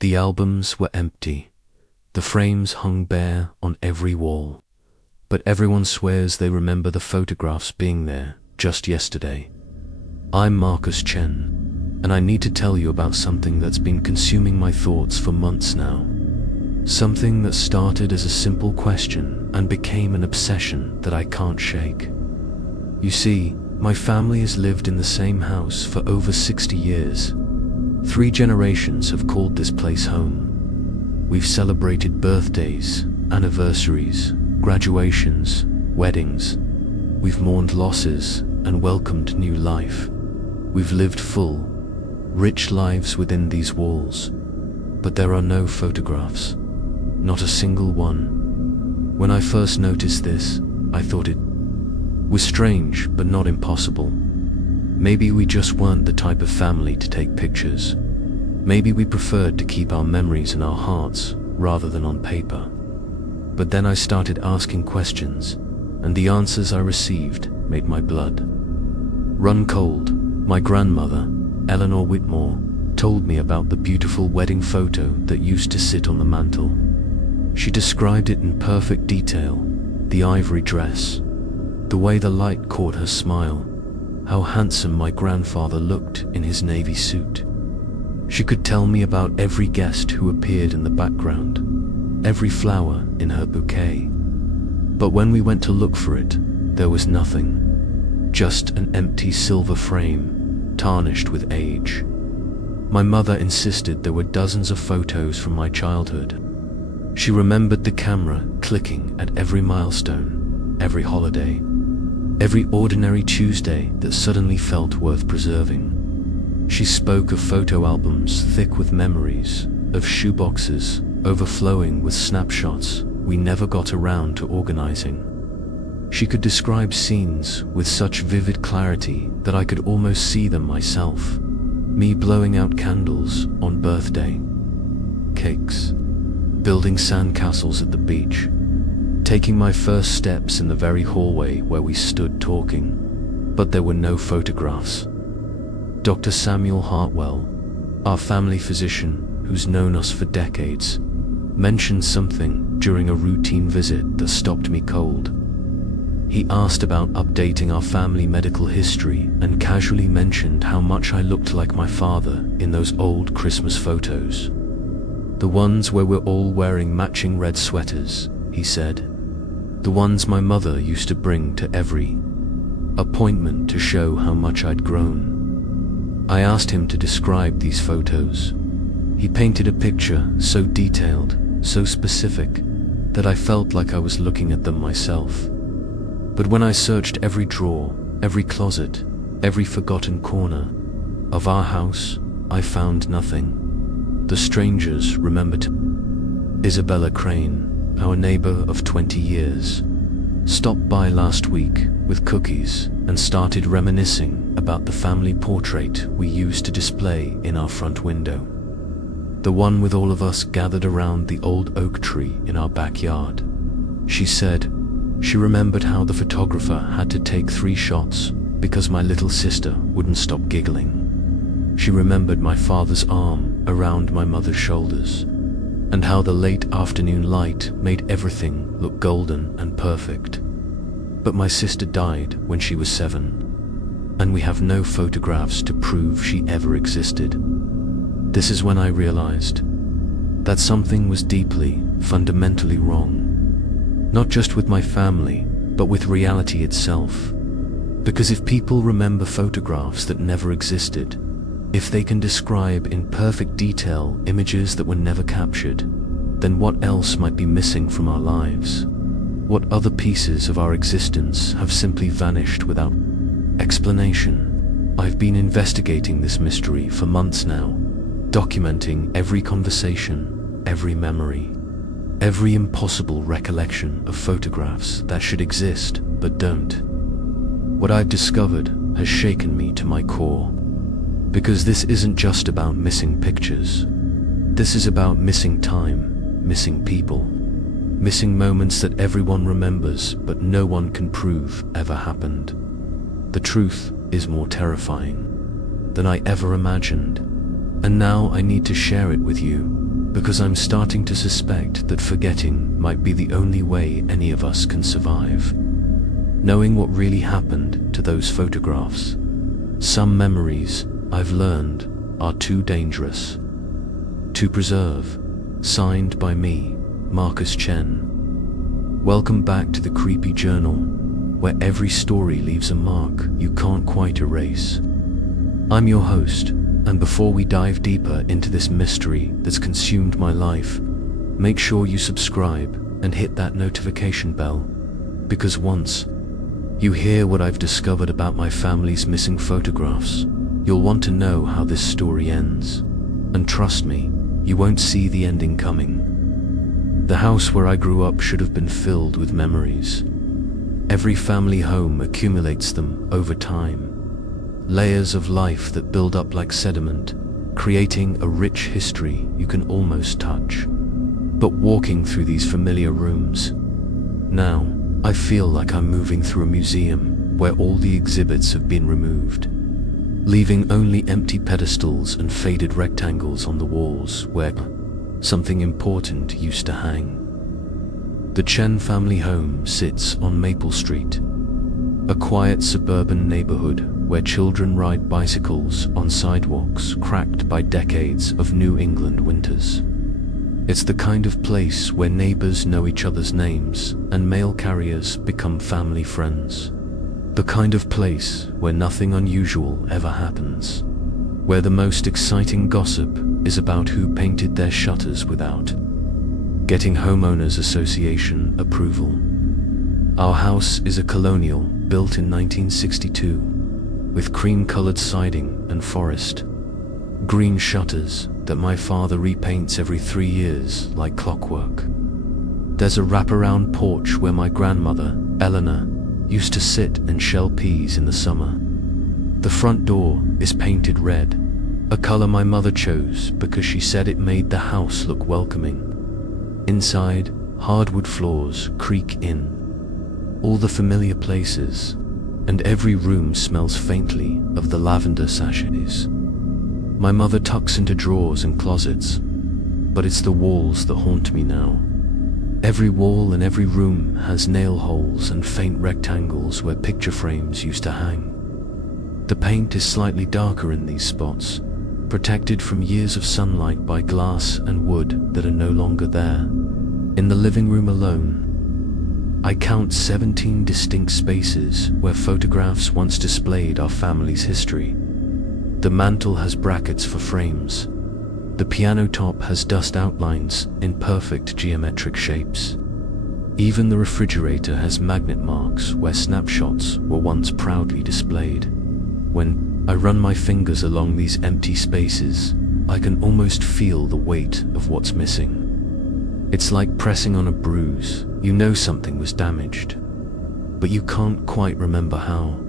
The albums were empty. The frames hung bare on every wall. But everyone swears they remember the photographs being there just yesterday. I'm Marcus Chen, and I need to tell you about something that's been consuming my thoughts for months now. Something that started as a simple question and became an obsession that I can't shake. You see, my family has lived in the same house for over 60 years. 3 generations have called this place home. We've celebrated birthdays, anniversaries, graduations, weddings. We've mourned losses and welcomed new life. We've lived full, rich lives within these walls. But there are no photographs. Not a single one. When I first noticed this, I thought it was strange, but not impossible. Maybe we just weren't the type of family to take pictures. Maybe we preferred to keep our memories in our hearts rather than on paper. But then I started asking questions, and the answers I received made my blood run cold. My grandmother, Eleanor Whitmore, told me about the beautiful wedding photo that used to sit on the mantel. She described it in perfect detail, the ivory dress, the way the light caught her smile, how handsome my grandfather looked in his navy suit. She could tell me about every guest who appeared in the background, every flower in her bouquet. But when we went to look for it, there was nothing. Just an empty silver frame, tarnished with age. My mother insisted there were dozens of photos from my childhood. She remembered the camera clicking at every milestone, every holiday, every ordinary Tuesday that suddenly felt worth preserving. She spoke of photo albums thick with memories, of shoeboxes overflowing with snapshots we never got around to organizing. She could describe scenes with such vivid clarity that I could almost see them myself. Me blowing out candles on birthday, cakes, building sandcastles at the beach, taking my first steps in the very hallway where we stood talking. But there were no photographs. Dr. Samuel Hartwell, our family physician who's known us for decades, mentioned something during a routine visit that stopped me cold. He asked about updating our family medical history and casually mentioned how much I looked like my father in those old Christmas photos. The ones where we're all wearing matching red sweaters, he said. The ones my mother used to bring to every appointment to show how much I'd grown. I asked him to describe these photos. He painted a picture so detailed, so specific, that I felt like I was looking at them myself. But when I searched every drawer, every closet, every forgotten corner of our house, I found nothing. The strangers remembered Isabella Crane, our neighbor of 20 years, stopped by last week with cookies and started reminiscing about the family portrait we used to display in our front window. The one with all of us gathered around the old oak tree in our backyard. She said she remembered how the photographer had to take 3 shots because my little sister wouldn't stop giggling. She remembered my father's arm around my mother's shoulders, and how the late afternoon light made everything look golden and perfect. But my sister died when she was 7, and we have no photographs to prove she ever existed. This is when I realized that something was deeply, fundamentally wrong. Not just with my family, but with reality itself. Because if people remember photographs that never existed, if they can describe in perfect detail images that were never captured, then what else might be missing from our lives? What other pieces of our existence have simply vanished without explanation? I've been investigating this mystery for months now, documenting every conversation, every memory, every impossible recollection of photographs that should exist but don't. What I've discovered has shaken me to my core. Because this isn't just about missing pictures. This is about missing time, missing people, missing moments that everyone remembers but no one can prove ever happened. The truth is more terrifying than I ever imagined, and now I need to share it with you. because I'm starting to suspect that forgetting might be the only way any of us can survive. Knowing what really happened to those photographs. Some memories, I've learned, are too dangerous to preserve. Signed by me, Marcus Chen. Welcome back to the Creepy Journal, where every story leaves a mark you can't quite erase. I'm your host, and before we dive deeper into this mystery that's consumed my life, make sure you subscribe and hit that notification bell, because once you hear what I've discovered about my family's missing photographs, you'll want to know how this story ends. And trust me, you won't see the ending coming. The house where I grew up should have been filled with memories. Every family home accumulates them over time. Layers of life that build up like sediment, creating a rich history you can almost touch. But walking through these familiar rooms, now I feel like I'm moving through a museum where all the exhibits have been removed, leaving only empty pedestals and faded rectangles on the walls where something important used to hang. The Chen family home sits on Maple Street, a quiet suburban neighborhood where children ride bicycles on sidewalks cracked by decades of New England winters. It's the kind of place where neighbors know each other's names and mail carriers become family friends. The kind of place where nothing unusual ever happens, where the most exciting gossip is about who painted their shutters without getting homeowners association approval. Our house is a colonial built in 1962, with cream-colored siding and forest green shutters that my father repaints every 3 years like clockwork. There's a wraparound porch where my grandmother, Eleanor, used to sit and shell peas in the summer. The front door is painted red, a color my mother chose because she said it made the house look welcoming. Inside, hardwood floors creak in all the familiar places, and every room smells faintly of the lavender sachets. My mother tucks into drawers and closets, but it's the walls that haunt me now. Every wall and every room has nail holes and faint rectangles where picture frames used to hang. The paint is slightly darker in these spots, protected from years of sunlight by glass and wood that are no longer there. In the living room alone, I count 17 distinct spaces where photographs once displayed our family's history. The mantel has brackets for frames. The piano top has dust outlines in perfect geometric shapes. Even the refrigerator has magnet marks where snapshots were once proudly displayed. When I run my fingers along these empty spaces, I can almost feel the weight of what's missing. It's like pressing on a bruise. You know something was damaged, but you can't quite remember how.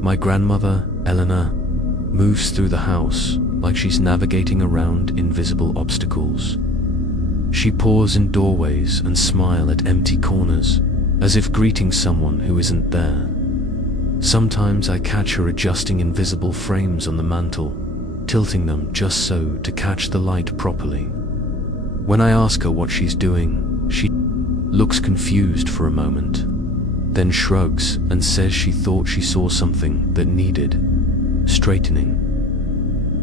My grandmother, Eleanor, moves through the house like she's navigating around invisible obstacles. She pause in doorways and smile at empty corners, as if greeting someone who isn't there. Sometimes I catch her adjusting invisible frames on the mantel, tilting them just so to catch the light properly. When I ask her what she's doing, she looks confused for a moment, then shrugs and says she thought she saw something that needed straightening.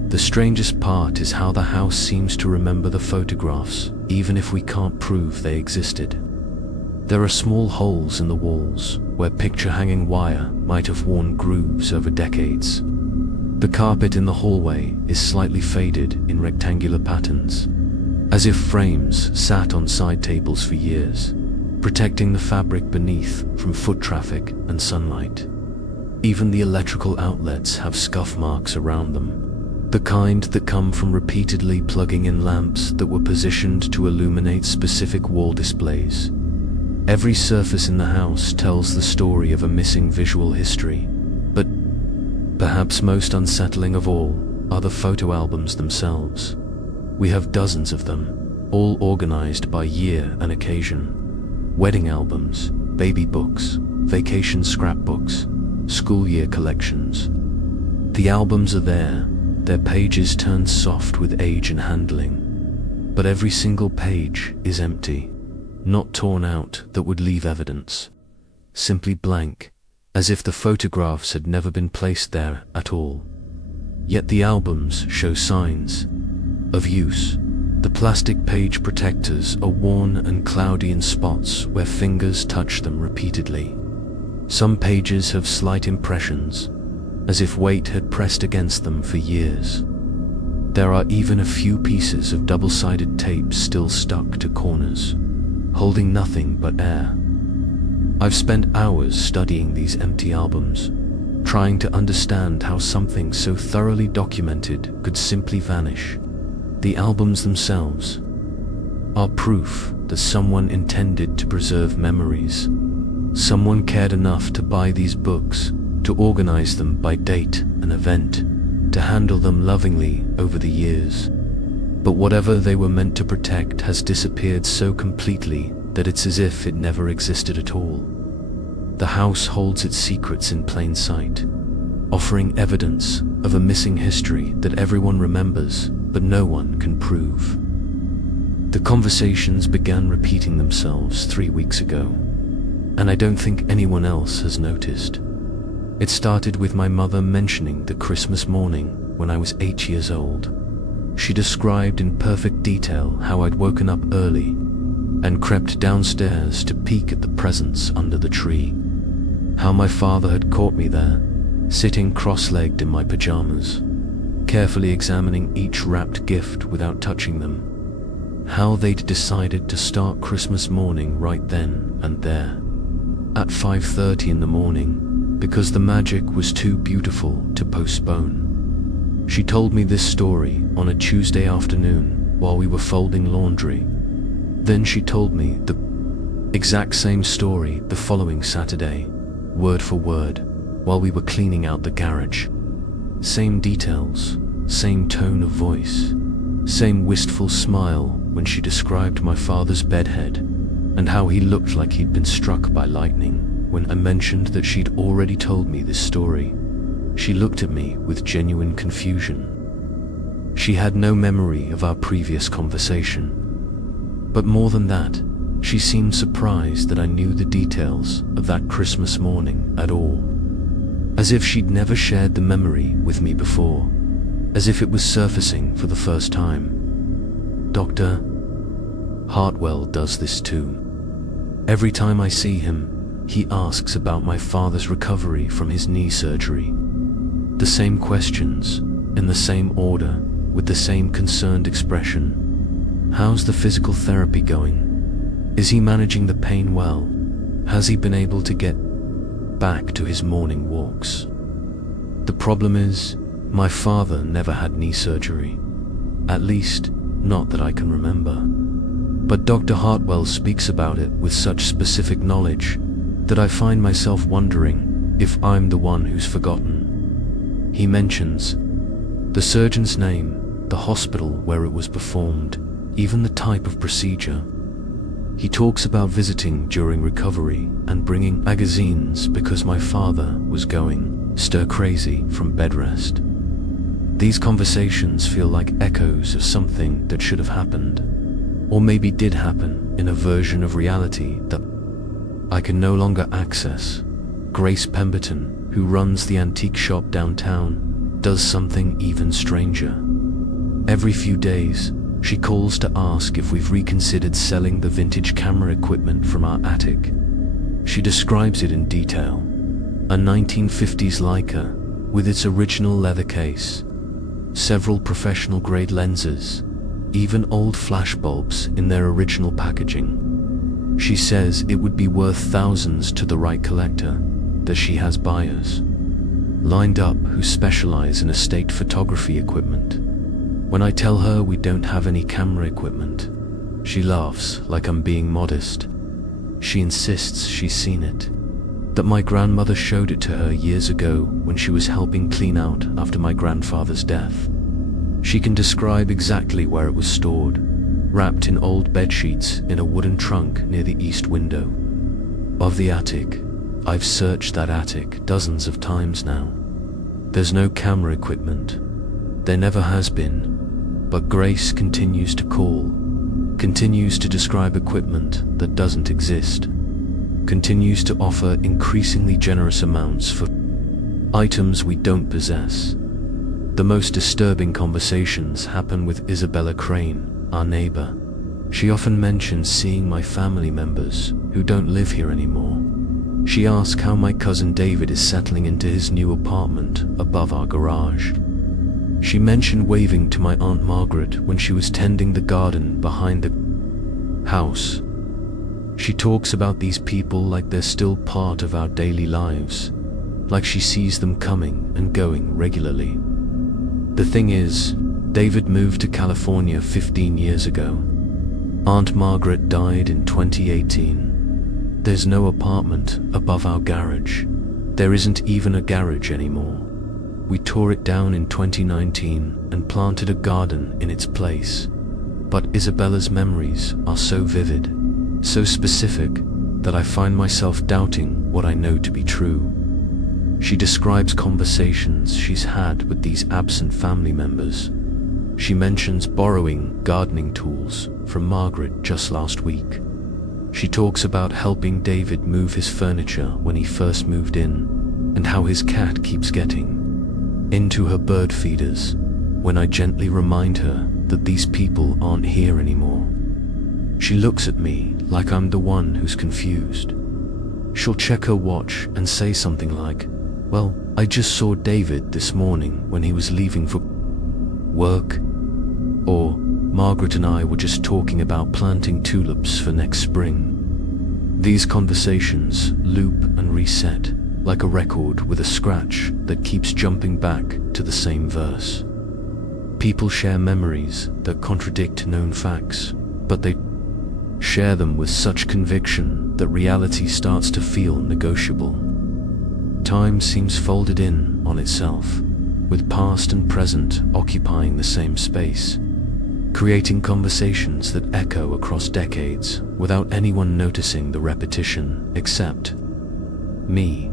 The strangest part is how the house seems to remember the photographs, even if we can't prove they existed. There are small holes in the walls where picture-hanging wire might have worn grooves over decades. The carpet in the hallway is slightly faded in rectangular patterns, as if frames sat on side tables for years, protecting the fabric beneath from foot traffic and sunlight. Even the electrical outlets have scuff marks around them, the kind that come from repeatedly plugging in lamps that were positioned to illuminate specific wall displays. Every surface in the house tells the story of a missing visual history, but perhaps most unsettling of all are the photo albums themselves. We have dozens of them, all organized by year and occasion. Wedding albums, baby books, vacation scrapbooks, school year collections. The albums are there, their pages turned soft with age and handling. But every single page is empty, not torn out that would leave evidence, simply blank, as if the photographs had never been placed there at all. Yet the albums show signs of use. The plastic page protectors are worn and cloudy in spots where fingers touch them repeatedly. Some pages have slight impressions, as if weight had pressed against them for years. There are even a few pieces of double-sided tape still stuck to corners, holding nothing but air. I've spent hours studying these empty albums, trying to understand how something so thoroughly documented could simply vanish. The albums themselves are proof that someone intended to preserve memories. Someone cared enough to buy these books, to organize them by date and event, to handle them lovingly over the years. But whatever they were meant to protect has disappeared so completely that it's as if it never existed at all. The house holds its secrets in plain sight, offering evidence of a missing history that everyone remembers, but no one can prove. The conversations began repeating themselves 3 weeks ago, and I don't think anyone else has noticed. It started with my mother mentioning the Christmas morning when I was 8 years old. She described in perfect detail how I'd woken up early and crept downstairs to peek at the presents under the tree. How my father had caught me there, sitting cross-legged in my pajamas, carefully examining each wrapped gift without touching them. How they'd decided to start Christmas morning right then and there, at 5:30 in the morning, because the magic was too beautiful to postpone. She told me this story on a Tuesday afternoon while we were folding laundry. Then she told me the exact same story the following Saturday, word for word, while we were cleaning out the garage. Same details, same tone of voice, same wistful smile when she described my father's bedhead and how he looked like he'd been struck by lightning. When I mentioned that she'd already told me this story, she looked at me with genuine confusion. She had no memory of our previous conversation. But more than that, she seemed surprised that I knew the details of that Christmas morning at all. As if she'd never shared the memory with me before, as if it was surfacing for the first time. Dr. Hartwell does this too. Every time I see him, he asks about my father's recovery from his knee surgery. The same questions, in the same order, with the same concerned expression. How's the physical therapy going? Is he managing the pain well? Has he been able to get back to his morning walks? The problem is, my father never had knee surgery. At least, not that I can remember. But Dr. Hartwell speaks about it with such specific knowledge that I find myself wondering if I'm the one who's forgotten. He mentions the surgeon's name, the hospital where it was performed, even the type of procedure. He talks about visiting during recovery and bringing magazines because my father was going stir-crazy from bed rest. These conversations feel like echoes of something that should have happened, or maybe did happen in a version of reality that I can no longer access. Grace Pemberton, who runs the antique shop downtown, does something even stranger. Every few days, she calls to ask if we've reconsidered selling the vintage camera equipment from our attic. She describes it in detail. A 1950s Leica with its original leather case, several professional-grade lenses, even old flashbulbs in their original packaging. She says it would be worth thousands to the right collector, that she has buyers lined up who specialize in estate photography equipment. When I tell her we don't have any camera equipment, she laughs like I'm being modest. She insists she's seen it, that my grandmother showed it to her years ago when she was helping clean out after my grandfather's death. She can describe exactly where it was stored, wrapped in old bed sheets in a wooden trunk near the east window of the attic. I've searched that attic dozens of times now. There's no camera equipment. There never has been. But Grace continues to call continues to describe equipment that doesn't exist, continues to offer increasingly generous amounts for items we don't possess. The most disturbing conversations happen with Isabella Crane, our neighbor. She often mentions seeing my family members who don't live here anymore. She asks how my cousin David is settling into his new apartment above our garage. She mentioned waving to my Aunt Margaret when she was tending the garden behind the house. She talks about these people like they're still part of our daily lives, like she sees them coming and going regularly. The thing is, David moved to California 15 years ago. Aunt Margaret died in 2018. There's no apartment above our garage. There isn't even a garage anymore. We tore it down in 2019 and planted a garden in its place. But Isabella's memories are so vivid, so specific, that I find myself doubting what I know to be true. She describes conversations she's had with these absent family members. She mentions borrowing gardening tools from Margaret just last week. She talks about helping David move his furniture when he first moved in, and how his cat keeps getting into her bird feeders when I gently remind her that these people aren't here anymore. She looks at me like I'm the one who's confused. She'll check her watch and say something like, "Well, I just saw David this morning when he was leaving for work," or "Margaret and I were just talking about planting tulips for next spring." These conversations loop and reset like a record with a scratch that keeps jumping back to the same verse. People share memories that contradict known facts, but they share them with such conviction that reality starts to feel negotiable. Time seems folded in on itself, with past and present occupying the same space, creating conversations that echo across decades without anyone noticing the repetition except me.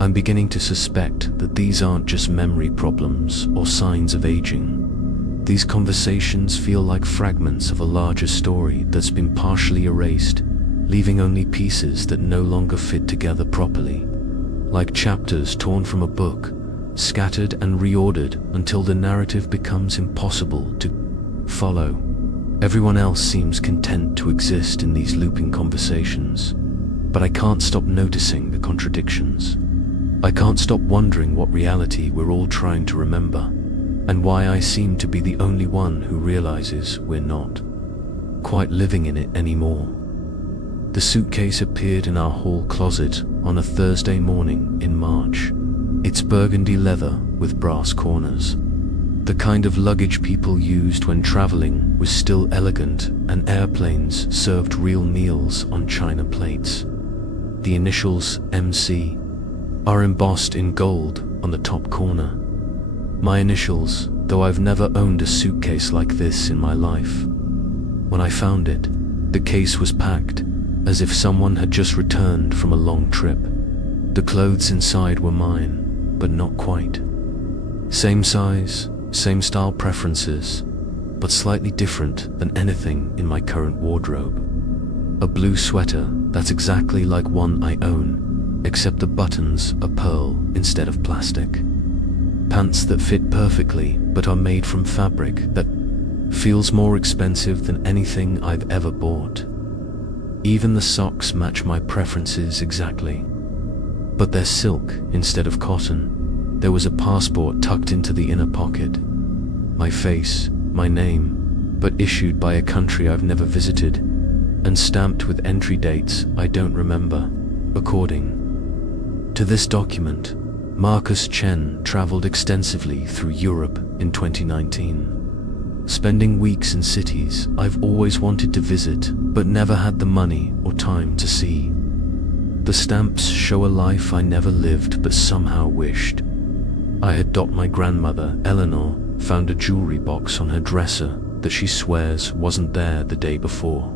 I'm beginning to suspect that these aren't just memory problems or signs of aging. These conversations feel like fragments of a larger story that's been partially erased, leaving only pieces that no longer fit together properly, like chapters torn from a book, scattered and reordered until the narrative becomes impossible to follow. Everyone else seems content to exist in these looping conversations, but I can't stop noticing the contradictions. I can't stop wondering what reality we're all trying to remember, and why I seem to be the only one who realizes we're not quite living in it anymore. The suitcase appeared in our hall closet on a Thursday morning in March. It's burgundy leather with brass corners. The kind of luggage people used when traveling was still elegant, and airplanes served real meals on china plates. The initials MC are embossed in gold on the top corner. My initials, though I've never owned a suitcase like this in my life. When I found it, the case was packed, as if someone had just returned from a long trip. The clothes inside were mine, but not quite. Same size, same style preferences, but slightly different than anything in my current wardrobe. A blue sweater that's exactly like one I own, except the buttons are pearl instead of plastic. Pants that fit perfectly but are made from fabric that feels more expensive than anything I've ever bought. Even the socks match my preferences exactly, but they're silk instead of cotton. There was a passport tucked into the inner pocket. My face, my name, but issued by a country I've never visited, and stamped with entry dates I don't remember. According to this document, Marcus Chen traveled extensively through Europe in 2019, spending weeks in cities I've always wanted to visit but never had the money or time to see. The stamps show a life I never lived but somehow wished I had. My grandmother, Eleanor, found a jewelry box on her dresser that she swears wasn't there the day before.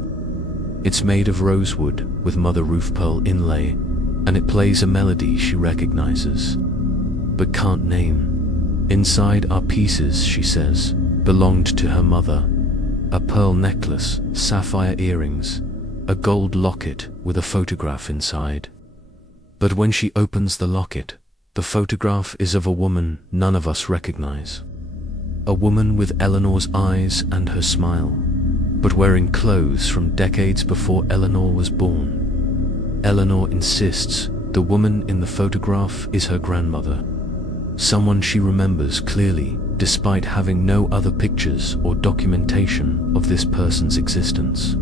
It's made of rosewood with mother roof pearl inlay, and it plays a melody she recognizes, but can't name. Inside are pieces, she says, belonged to her mother, a pearl necklace, sapphire earrings, a gold locket with a photograph inside. But when she opens the locket, the photograph is of a woman none of us recognize. A woman with Eleanor's eyes and her smile, but wearing clothes from decades before Eleanor was born. Eleanor insists the woman in the photograph is her grandmother, someone she remembers clearly despite having no other pictures or documentation of this person's existence.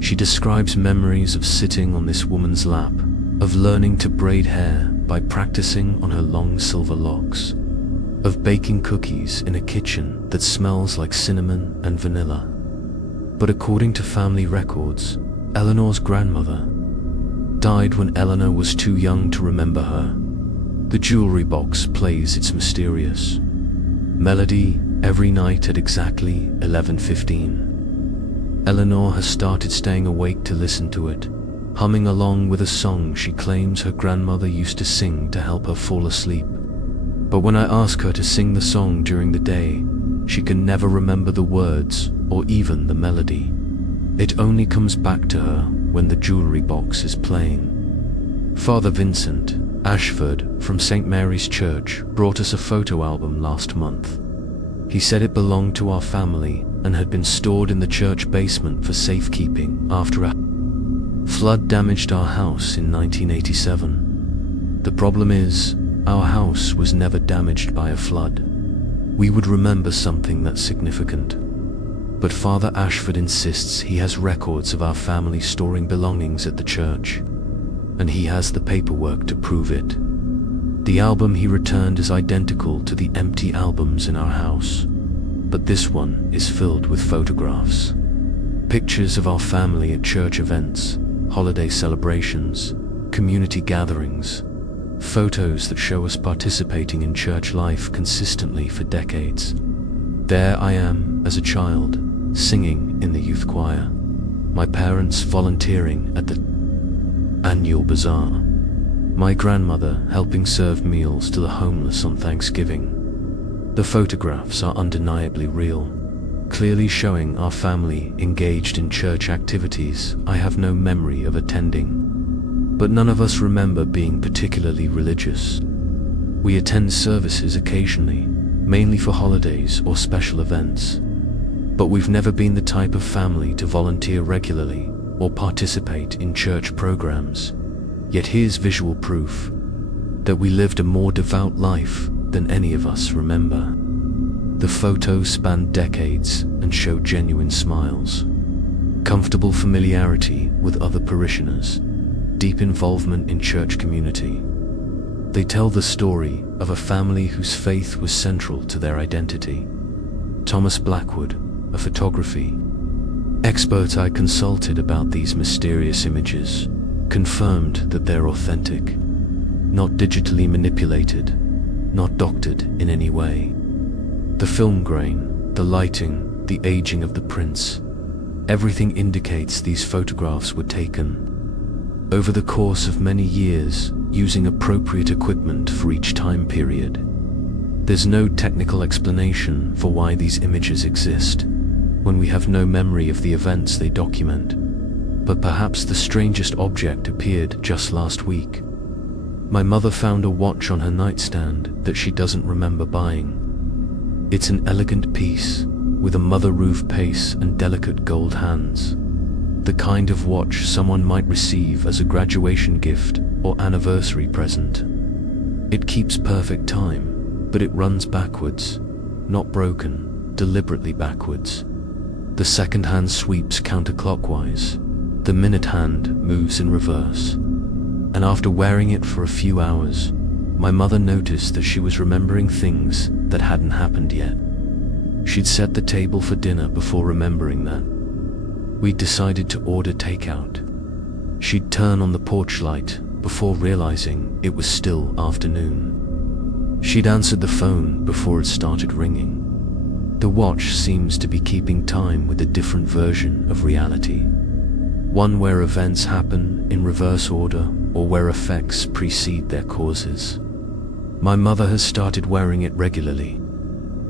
She describes memories of sitting on this woman's lap, of learning to braid hair by practicing on her long silver locks, of baking cookies in a kitchen that smells like cinnamon and vanilla. But according to family records, Eleanor's grandmother died when Eleanor was too young to remember her. The jewelry box plays its mysterious melody every night at exactly 11:15. Eleanor has started staying awake to listen to it, humming along with a song she claims her grandmother used to sing to help her fall asleep. But when I ask her to sing the song during the day, she can never remember the words or even the melody. It only comes back to her when the jewelry box is playing. Father Vincent Ashford from St. Mary's Church brought us a photo album last month. He said it belonged to our family and had been stored in the church basement for safekeeping after a flood damaged our house in 1987. The problem is, our house was never damaged by a flood. We would remember something that's significant. But Father Ashford insists he has records of our family storing belongings at the church, and he has the paperwork to prove it. The album he returned is identical to the empty albums in our house, but this one is filled with photographs. Pictures of our family at church events, holiday celebrations, community gatherings, photos that show us participating in church life consistently for decades. There I am as a child, singing in the youth choir, my parents volunteering at the annual bazaar, my grandmother helping serve meals to the homeless on Thanksgiving. The photographs are undeniably real, clearly showing our family engaged in church activities I have no memory of attending. But none of us remember being particularly religious. We attend services occasionally, mainly for holidays or special events. But we've never been the type of family to volunteer regularly or participate in church programs. Yet here's visual proof that we lived a more devout life than any of us remember. The photos span decades and show genuine smiles, comfortable familiarity with other parishioners, deep involvement in church community. They tell the story of a family whose faith was central to their identity. Thomas Blackwood, a photography expert I consulted about these mysterious images, confirmed that they're authentic, not digitally manipulated, not doctored in any way. The film grain, the lighting, the aging of the prints, everything indicates these photographs were taken over the course of many years using appropriate equipment for each time period. There's no technical explanation for why these images exist when we have no memory of the events they document. But perhaps the strangest object appeared just last week. My mother found a watch on her nightstand that she doesn't remember buying. It's an elegant piece with a mother roof pace and delicate gold hands. The kind of watch someone might receive as a graduation gift or anniversary present. It keeps perfect time, but it runs backwards, not broken, deliberately backwards. The second hand sweeps counterclockwise. The minute hand moves in reverse. And after wearing it for a few hours, my mother noticed that she was remembering things that hadn't happened yet. She'd set the table for dinner before remembering that. We'd decided to order takeout. She'd turn on the porch light before realizing it was still afternoon. She'd answered the phone before it started ringing. The watch seems to be keeping time with a different version of reality. One where events happen in reverse order or where effects precede their causes. My mother has started wearing it regularly.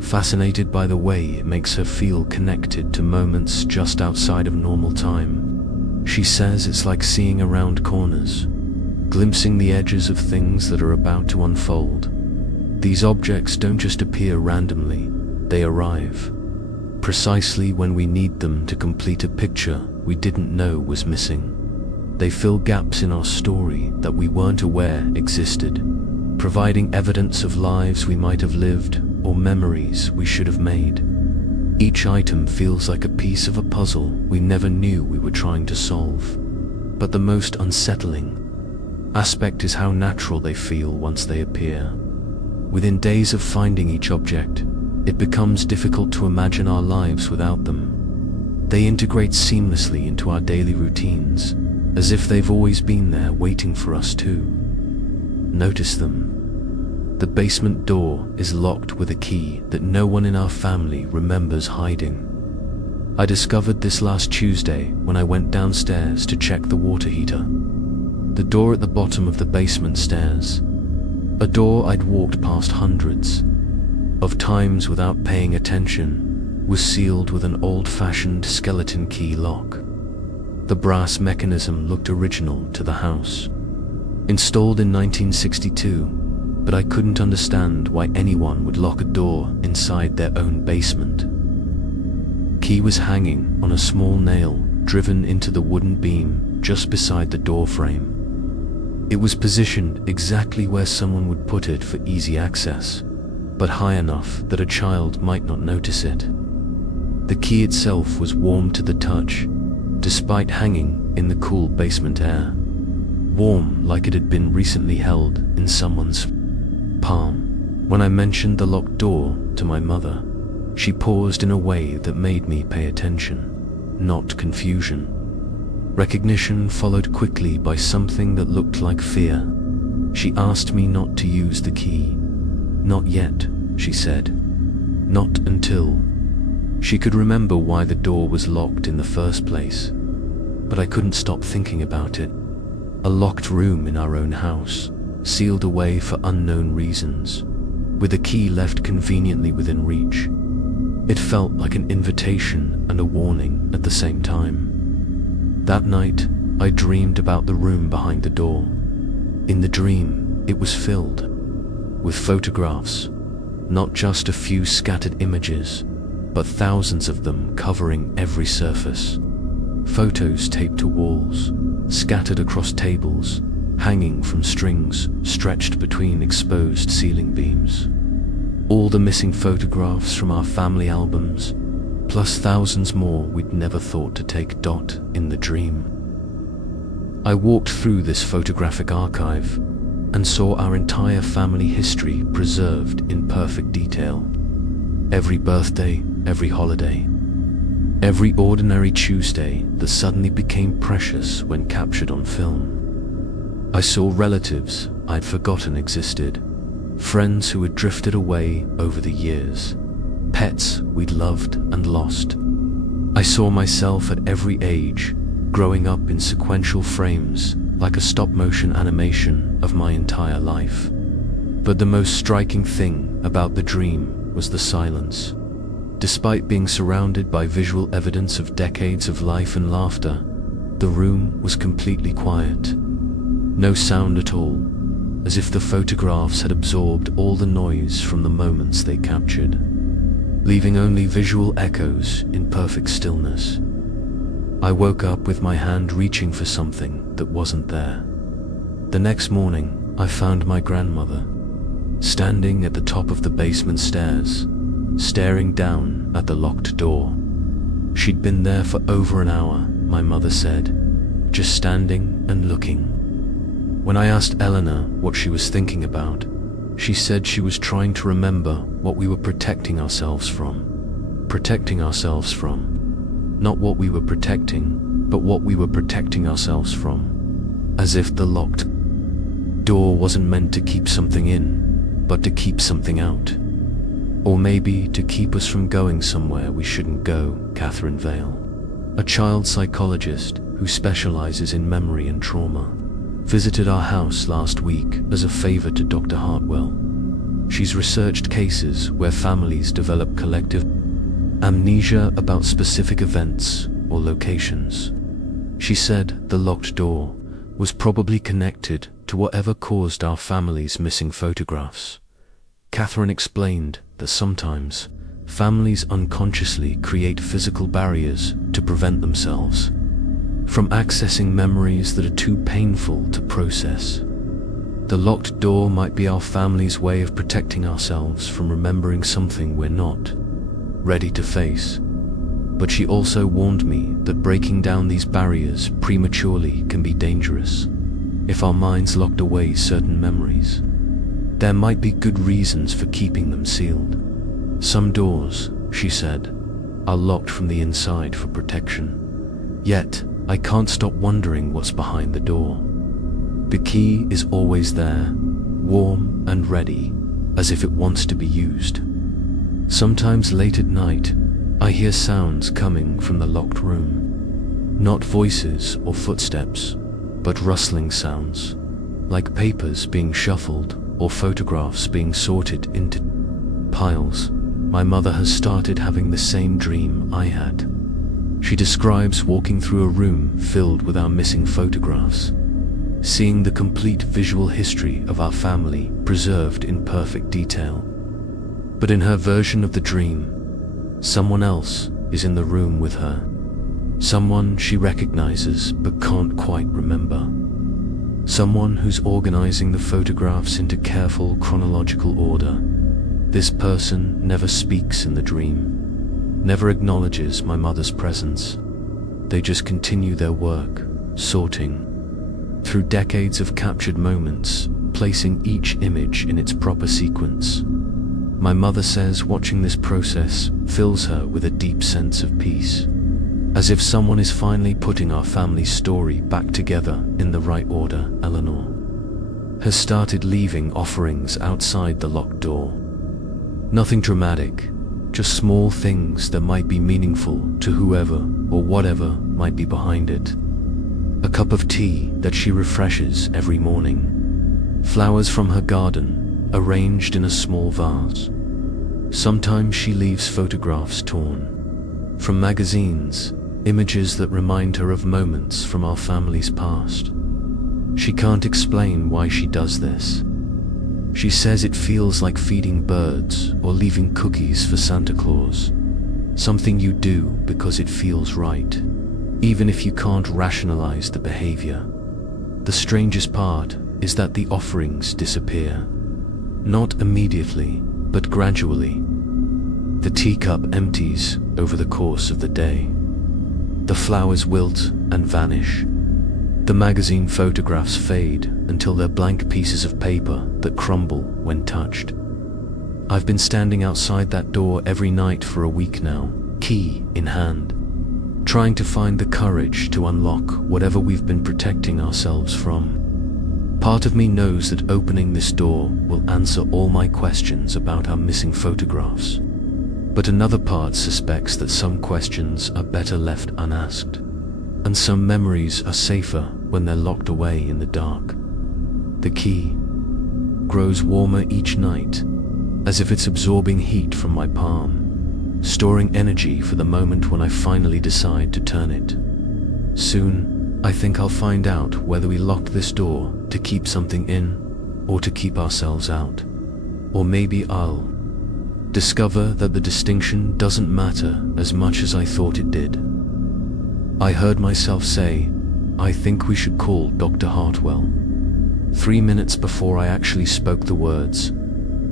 fascinated by the way it makes her feel connected to moments just outside of normal time. She says it's like seeing around corners, glimpsing the edges of things that are about to unfold. These objects don't just appear randomly, they arrive precisely when we need them to complete a picture we didn't know was missing. They fill gaps in our story that we weren't aware existed, providing evidence of lives we might have lived or memories we should have made. Each item feels like a piece of a puzzle we never knew we were trying to solve. But the most unsettling aspect is how natural they feel once they appear. Within days of finding each object, it becomes difficult to imagine our lives without them. They integrate seamlessly into our daily routines, as if they've always been there waiting for us to notice them. The basement door is locked with a key that no one in our family remembers hiding. I discovered this last Tuesday when I went downstairs to check the water heater. The door at the bottom of the basement stairs, a door I'd walked past hundreds of times without paying attention, was sealed with an old-fashioned skeleton key lock. The brass mechanism looked original to the house, installed in 1962, but I couldn't understand why anyone would lock a door inside their own basement. Key was hanging on a small nail driven into the wooden beam just beside the door frame. It was positioned exactly where someone would put it for easy access, but high enough that a child might not notice it. The key itself was warm to the touch, despite hanging in the cool basement air. Warm like it had been recently held in someone's palm. When I mentioned the locked door to my mother, she paused in a way that made me pay attention, not confusion. Recognition followed quickly by something that looked like fear. She asked me not to use the key. Not yet, she said. Not until. She could remember why the door was locked in the first place, but I couldn't stop thinking about it. A locked room in our own house, sealed away for unknown reasons, with a key left conveniently within reach. It felt like an invitation and a warning at the same time. That night, I dreamed about the room behind the door. In the dream, it was filled with photographs, not just a few scattered images, but thousands of them covering every surface. Photos taped to walls, scattered across tables, hanging from strings stretched between exposed ceiling beams. All the missing photographs from our family albums, plus thousands more we'd never thought to take dot in the dream. I walked through this photographic archive and saw our entire family history preserved in perfect detail. Every birthday, every holiday, every ordinary Tuesday that suddenly became precious when captured on film. I saw relatives I'd forgotten existed, friends who had drifted away over the years, pets we'd loved and lost. I saw myself at every age, growing up in sequential frames like a stop-motion animation of my entire life. But the most striking thing about the dream was the silence. Despite being surrounded by visual evidence of decades of life and laughter, the room was completely quiet. No sound at all, as if the photographs had absorbed all the noise from the moments they captured, leaving only visual echoes in perfect stillness. I woke up with my hand reaching for something that wasn't there. The next morning, I found my grandmother, standing at the top of the basement stairs, staring down at the locked door. She'd been there for over an hour, my mother said, just standing and looking. When I asked Eleanor what she was thinking about, she said she was trying to remember what we were protecting ourselves from. Protecting ourselves from. Not what we were protecting, but what we were protecting ourselves from. As if the locked door wasn't meant to keep something in, but to keep something out. Or maybe to keep us from going somewhere we shouldn't go, Catherine Vale, a child psychologist who specializes in memory and trauma, visited our house last week as a favor to Dr. Hartwell. She's researched cases where families develop collective amnesia about specific events or locations. She said the locked door was probably connected to whatever caused our family's missing photographs. Catherine explained that sometimes families unconsciously create physical barriers to prevent themselves from accessing memories that are too painful to process. The locked door might be our family's way of protecting ourselves from remembering something we're not ready to face. But she also warned me that breaking down these barriers prematurely can be dangerous. If our minds locked away certain memories, there might be good reasons for keeping them sealed. Some doors, she said, are locked from the inside for protection. Yet, I can't stop wondering what's behind the door. The key is always there, warm and ready, as if it wants to be used. Sometimes late at night, I hear sounds coming from the locked room. Not voices or footsteps, but rustling sounds, like papers being shuffled or photographs being sorted into piles. My mother has started having the same dream I had. She describes walking through a room filled with our missing photographs, seeing the complete visual history of our family preserved in perfect detail. But in her version of the dream, someone else is in the room with her. Someone she recognizes but can't quite remember. Someone who's organizing the photographs into careful chronological order. This person never speaks in the dream, never acknowledges my mother's presence. They just continue their work, sorting through decades of captured moments, placing each image in its proper sequence. My mother says watching this process fills her with a deep sense of peace, as if someone is finally putting our family's story back together in the right order. Eleanor has started leaving offerings outside the locked door. Nothing dramatic, just small things that might be meaningful to whoever or whatever might be behind it. A cup of tea that she refreshes every morning. Flowers from her garden, arranged in a small vase. Sometimes she leaves photographs torn from magazines, images that remind her of moments from our family's past. She can't explain why she does this. She says it feels like feeding birds or leaving cookies for Santa Claus. Something you do because it feels right, even if you can't rationalize the behavior. The strangest part is that the offerings disappear. Not immediately, but gradually. The teacup empties over the course of the day. The flowers wilt and vanish. The magazine photographs fade until they're blank pieces of paper that crumble when touched. I've been standing outside that door every night for a week now, key in hand, trying to find the courage to unlock whatever we've been protecting ourselves from. Part of me knows that opening this door will answer all my questions about our missing photographs, but another part suspects that some questions are better left unasked, and some memories are safer when they're locked away in the dark. The key grows warmer each night, as if it's absorbing heat from my palm, storing energy for the moment when I finally decide to turn it. Soon, I think I'll find out whether we locked this door to keep something in, or to keep ourselves out. Or maybe I'll discover that the distinction doesn't matter as much as I thought it did. I heard myself say, I think we should call Dr. Hartwell. 3 minutes before I actually spoke the words.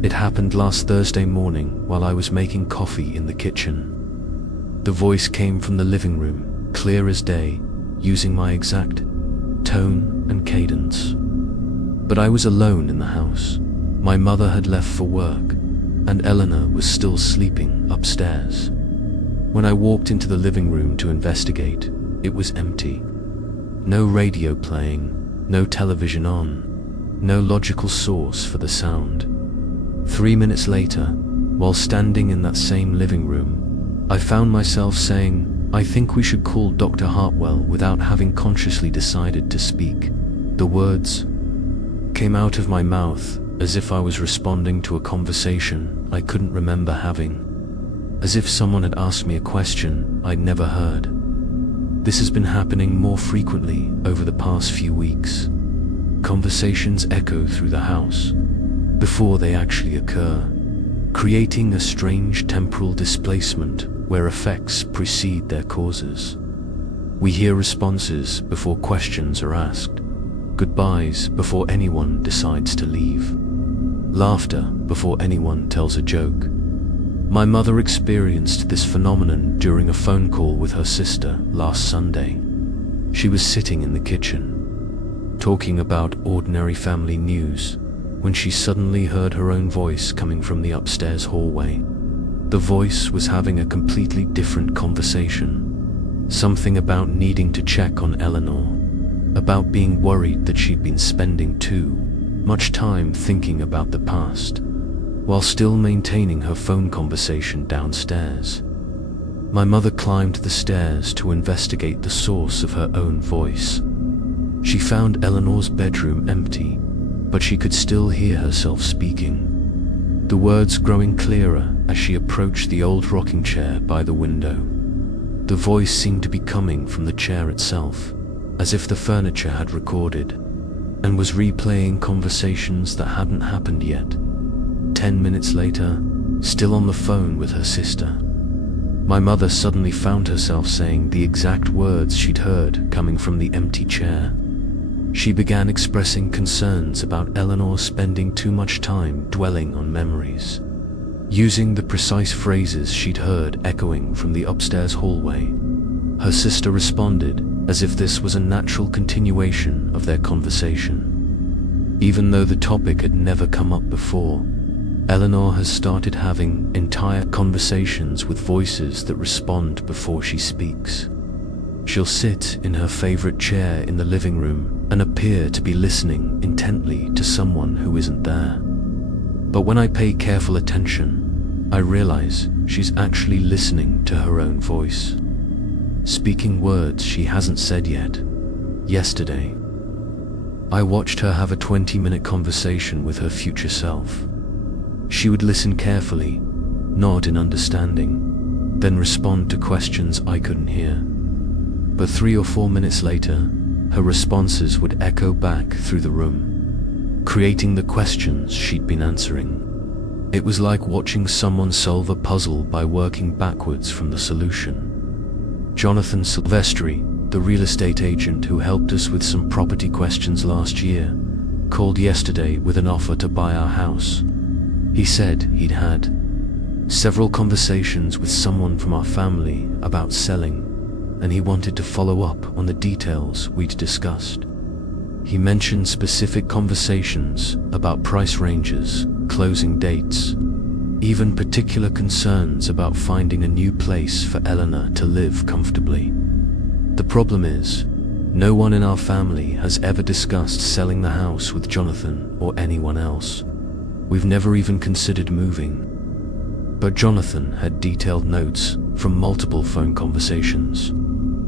It happened last Thursday morning while I was making coffee in the kitchen. The voice came from the living room, clear as day, using my exact tone and cadence. But I was alone in the house. My mother had left for work, and Eleanor was still sleeping upstairs. When I walked into the living room to investigate, it was empty. No radio playing, no television on, no logical source for the sound. 3 minutes later, while standing in that same living room, I found myself saying, I think we should call Dr. Hartwell without having consciously decided to speak. The words came out of my mouth as if I was responding to a conversation I couldn't remember having, as if someone had asked me a question I'd never heard. This has been happening more frequently over the past few weeks. Conversations echo through the house before they actually occur, creating a strange temporal displacement where effects precede their causes. We hear responses before questions are asked, goodbyes before anyone decides to leave, laughter before anyone tells a joke. My mother experienced this phenomenon during a phone call with her sister last Sunday. She was sitting in the kitchen, talking about ordinary family news, when she suddenly heard her own voice coming from the upstairs hallway. The voice was having a completely different conversation. Something about needing to check on Eleanor, about being worried that she'd been spending too much time thinking about the past, while still maintaining her phone conversation downstairs. My mother climbed the stairs to investigate the source of her own voice. She found Eleanor's bedroom empty, but she could still hear herself speaking, the words growing clearer as she approached the old rocking chair by the window. The voice seemed to be coming from the chair itself, as if the furniture had recorded, and was replaying conversations that hadn't happened yet. 10 minutes later, still on the phone with her sister, my mother suddenly found herself saying the exact words she'd heard coming from the empty chair. She began expressing concerns about Eleanor spending too much time dwelling on memories, using the precise phrases she'd heard echoing from the upstairs hallway. Her sister responded as if this was a natural continuation of their conversation. Even though the topic had never come up before, Eleanor has started having entire conversations with voices that respond before she speaks. She'll sit in her favorite chair in the living room and appear to be listening intently to someone who isn't there. But when I pay careful attention, I realize she's actually listening to her own voice, speaking words she hasn't said yet. Yesterday, I watched her have a 20-minute conversation with her future self. She would listen carefully, nod in understanding, then respond to questions I couldn't hear. But 3 or 4 minutes later, her responses would echo back through the room, creating the questions she'd been answering. It was like watching someone solve a puzzle by working backwards from the solution. Jonathan Silvestri, the real estate agent who helped us with some property questions last year, called yesterday with an offer to buy our house. He said he'd had several conversations with someone from our family about selling, and he wanted to follow up on the details we'd discussed. He mentioned specific conversations about price ranges, closing dates, even particular concerns about finding a new place for Eleanor to live comfortably. The problem is, no one in our family has ever discussed selling the house with Jonathan or anyone else. We've never even considered moving. But Jonathan had detailed notes from multiple phone conversations,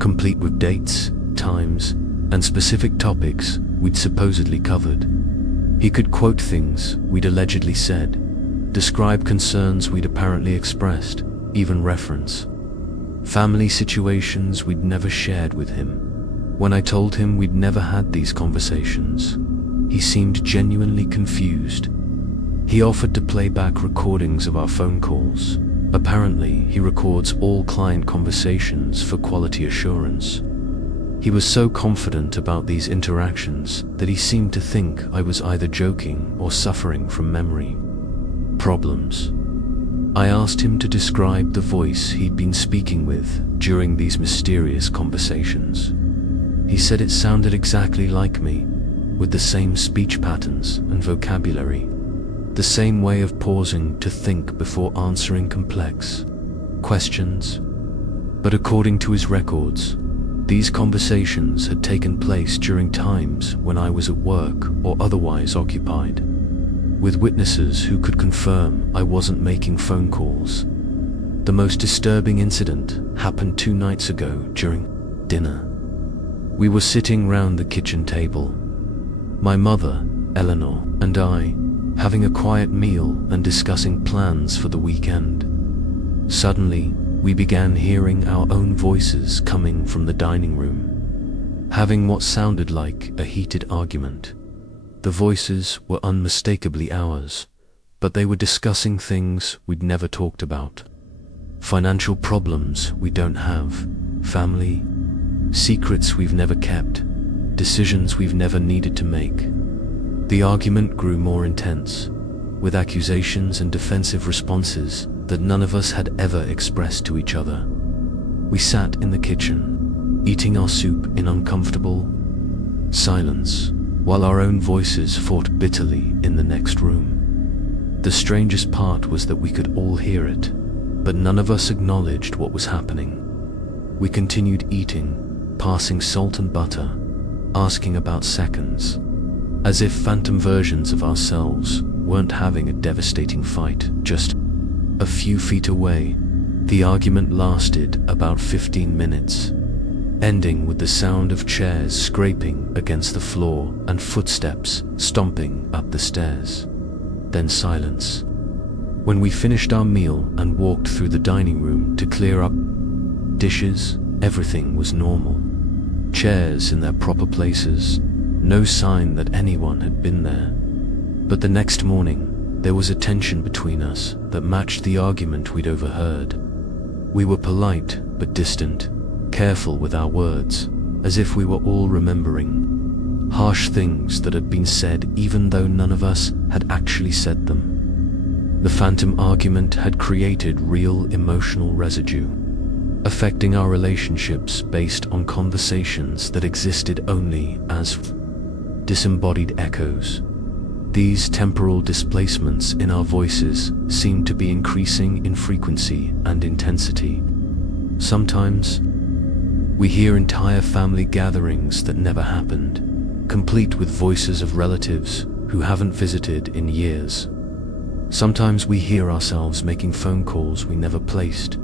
complete with dates, times, and specific topics we'd supposedly covered. He could quote things we'd allegedly said, describe concerns we'd apparently expressed, even reference family situations we'd never shared with him. When I told him we'd never had these conversations, he seemed genuinely confused. He offered to play back recordings of our phone calls. Apparently, he records all client conversations for quality assurance. He was so confident about these interactions that he seemed to think I was either joking or suffering from memory problems. I asked him to describe the voice he'd been speaking with during these mysterious conversations. He said it sounded exactly like me, with the same speech patterns and vocabulary, the same way of pausing to think before answering complex questions. But according to his records, these conversations had taken place during times when I was at work or otherwise occupied, with witnesses who could confirm I wasn't making phone calls. The most disturbing incident happened 2 nights ago during dinner. We were sitting round the kitchen table, my mother, Eleanor, and I, having a quiet meal and discussing plans for the weekend. Suddenly, we began hearing our own voices coming from the dining room, having what sounded like a heated argument. The voices were unmistakably ours, but they were discussing things we'd never talked about. Financial problems we don't have, family, secrets we've never kept, decisions we've never needed to make. The argument grew more intense, with accusations and defensive responses that none of us had ever expressed to each other. We sat in the kitchen, eating our soup in uncomfortable silence, while our own voices fought bitterly in the next room. The strangest part was that we could all hear it, but none of us acknowledged what was happening. We continued eating, passing salt and butter, asking about seconds, as if phantom versions of ourselves weren't having a devastating fight just a few feet away. The argument lasted about 15 minutes, ending with the sound of chairs scraping against the floor and footsteps stomping up the stairs. Then silence. When we finished our meal and walked through the dining room to clear up dishes, everything was normal. Chairs in their proper places, no sign that anyone had been there. But the next morning, there was a tension between us that matched the argument we'd overheard. We were polite but distant, careful with our words, as if we were all remembering harsh things that had been said even though none of us had actually said them. The phantom argument had created real emotional residue, affecting our relationships based on conversations that existed only as disembodied echoes. These temporal displacements in our voices seemed to be increasing in frequency and intensity. Sometimes, we hear entire family gatherings that never happened, complete with voices of relatives who haven't visited in years. Sometimes we hear ourselves making phone calls we never placed,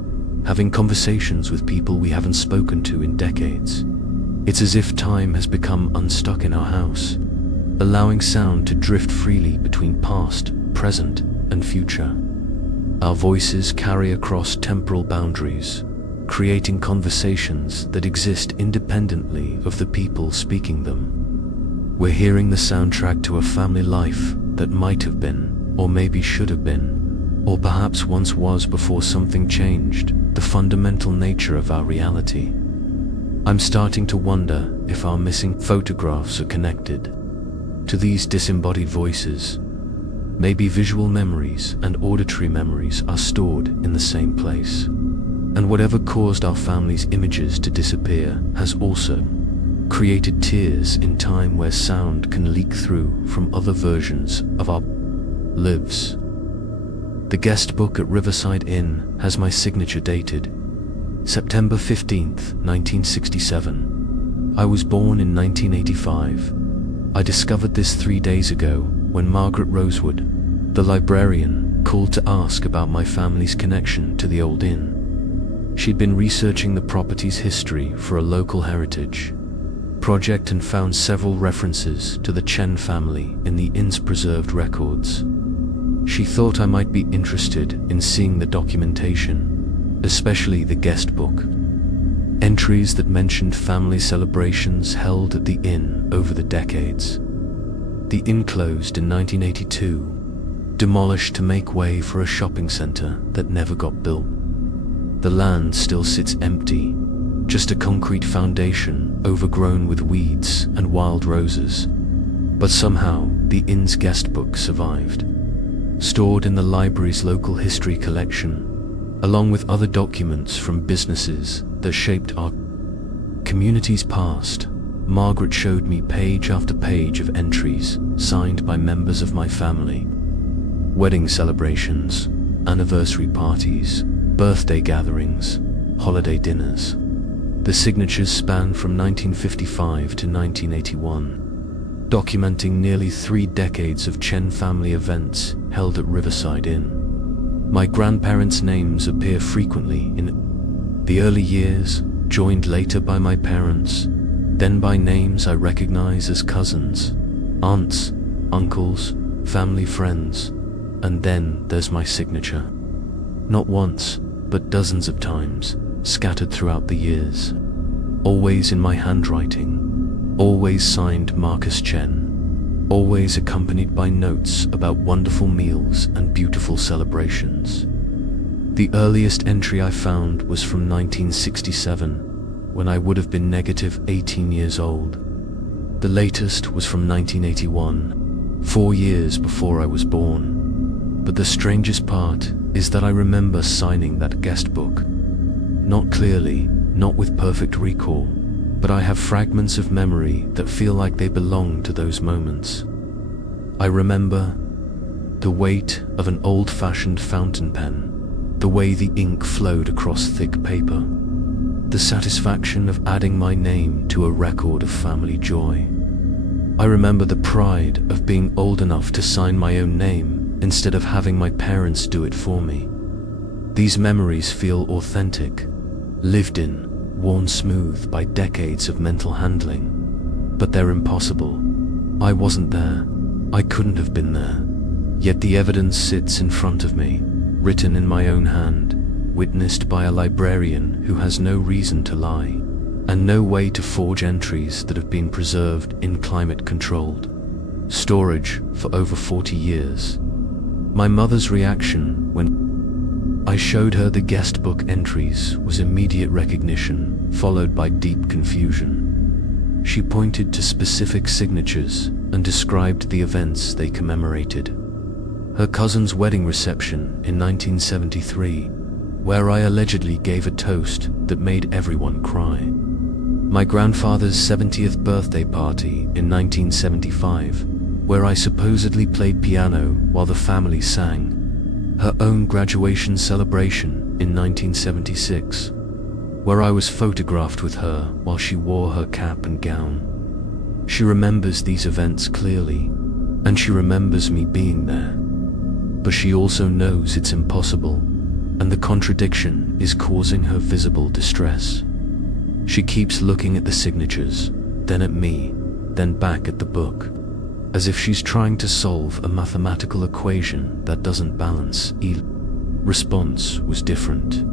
having conversations with people we haven't spoken to in decades. It's as if time has become unstuck in our house, allowing sound to drift freely between past, present, and future. Our voices carry across temporal boundaries, creating conversations that exist independently of the people speaking them. We're hearing the soundtrack to a family life that might have been, or maybe should have been, or perhaps once was before something changed the fundamental nature of our reality. I'm starting to wonder if our missing photographs are connected to these disembodied voices. Maybe visual memories and auditory memories are stored in the same place. And whatever caused our family's images to disappear has also created tears in time where sound can leak through from other versions of our lives. The guest book at Riverside Inn has my signature dated September 15th, 1967. I was born in 1985. I discovered this 3 days ago when Margaret Rosewood, the librarian, called to ask about my family's connection to the old inn. She'd been researching the property's history for a local heritage project and found several references to the Chen family in the inn's preserved records. She thought I might be interested in seeing the documentation, especially the guest book. Entries that mentioned family celebrations held at the inn over the decades. The inn closed in 1982, demolished to make way for a shopping center that never got built. The land still sits empty, just a concrete foundation overgrown with weeds and wild roses. But somehow, the inn's guest book survived, stored in the library's local history collection, along with other documents from businesses that shaped our community's past. Margaret showed me page after page of entries signed by members of my family. Wedding celebrations, anniversary parties, birthday gatherings, holiday dinners. The signatures span from 1955 to 1981, documenting nearly 3 decades of Chen family events held at Riverside Inn. My grandparents' names appear frequently in the early years, joined later by my parents, then by names I recognize as cousins, aunts, uncles, family, friends, and then there's my signature. Not once, but dozens of times, scattered throughout the years. Always in my handwriting, always signed Marcus Chen, always accompanied by notes about wonderful meals and beautiful celebrations. The earliest entry I found was from 1967, when I would have been negative 18 years old. The latest was from 1981, 4 years before I was born. But the strangest part is that I remember signing that guest book. Not clearly, not with perfect recall, but I have fragments of memory that feel like they belong to those moments. I remember the weight of an old-fashioned fountain pen, the way the ink flowed across thick paper, the satisfaction of adding my name to a record of family joy. I remember the pride of being old enough to sign my own name instead of having my parents do it for me. These memories feel authentic, lived in, worn smooth by decades of mental handling. But they're impossible. I wasn't there. I couldn't have been there. Yet the evidence sits in front of me, written in my own hand, witnessed by a librarian who has no reason to lie, and no way to forge entries that have been preserved in climate-controlled storage for over 40 years. My mother's reaction when I showed her the guest book entries was immediate recognition, followed by deep confusion. She pointed to specific signatures and described the events they commemorated. Her cousin's wedding reception in 1973, where I allegedly gave a toast that made everyone cry. My grandfather's 70th birthday party in 1975, where I supposedly played piano while the family sang. Her own graduation celebration in 1976, where I was photographed with her while she wore her cap and gown. She remembers these events clearly, and she remembers me being there. But she also knows it's impossible, and the contradiction is causing her visible distress. She keeps looking at the signatures, then at me, then back at the book, as if she's trying to solve a mathematical equation that doesn't balance. Response was different.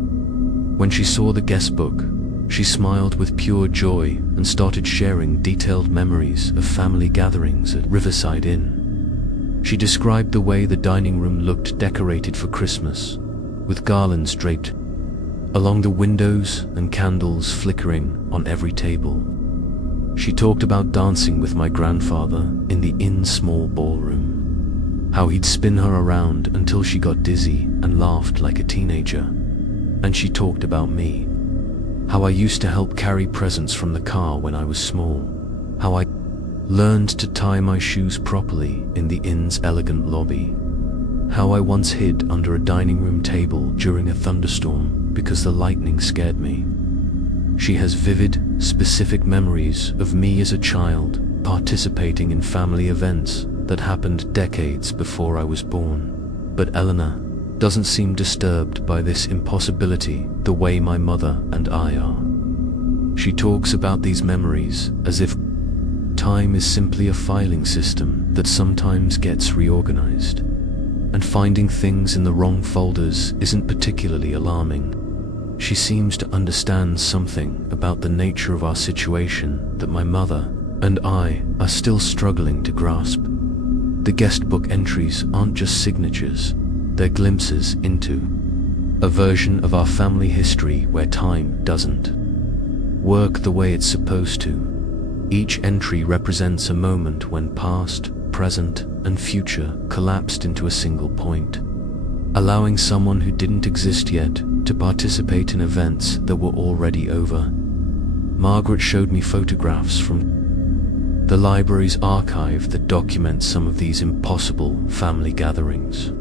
When she saw the guest book, she smiled with pure joy and started sharing detailed memories of family gatherings at Riverside Inn. She described the way the dining room looked decorated for Christmas, with garlands draped along the windows and candles flickering on every table. She talked about dancing with my grandfather in the inn's small ballroom, how he'd spin her around until she got dizzy and laughed like a teenager. And she talked about me, how I used to help carry presents from the car when I was small, how I learned to tie my shoes properly in the inn's elegant lobby, how I once hid under a dining room table during a thunderstorm because the lightning scared me. She has vivid, specific memories of me as a child participating in family events that happened decades before I was born. But Eleanor doesn't seem disturbed by this impossibility the way my mother and I are. She talks about these memories as if time is simply a filing system that sometimes gets reorganized, and finding things in the wrong folders isn't particularly alarming. She seems to understand something about the nature of our situation that my mother and I are still struggling to grasp. The guest book entries aren't just signatures, they're glimpses into a version of our family history where time doesn't work the way it's supposed to. Each entry represents a moment when past, present, and future collapsed into a single point, allowing someone who didn't exist yet to participate in events that were already over. Margaret showed me photographs from the library's archive that document some of these impossible family gatherings.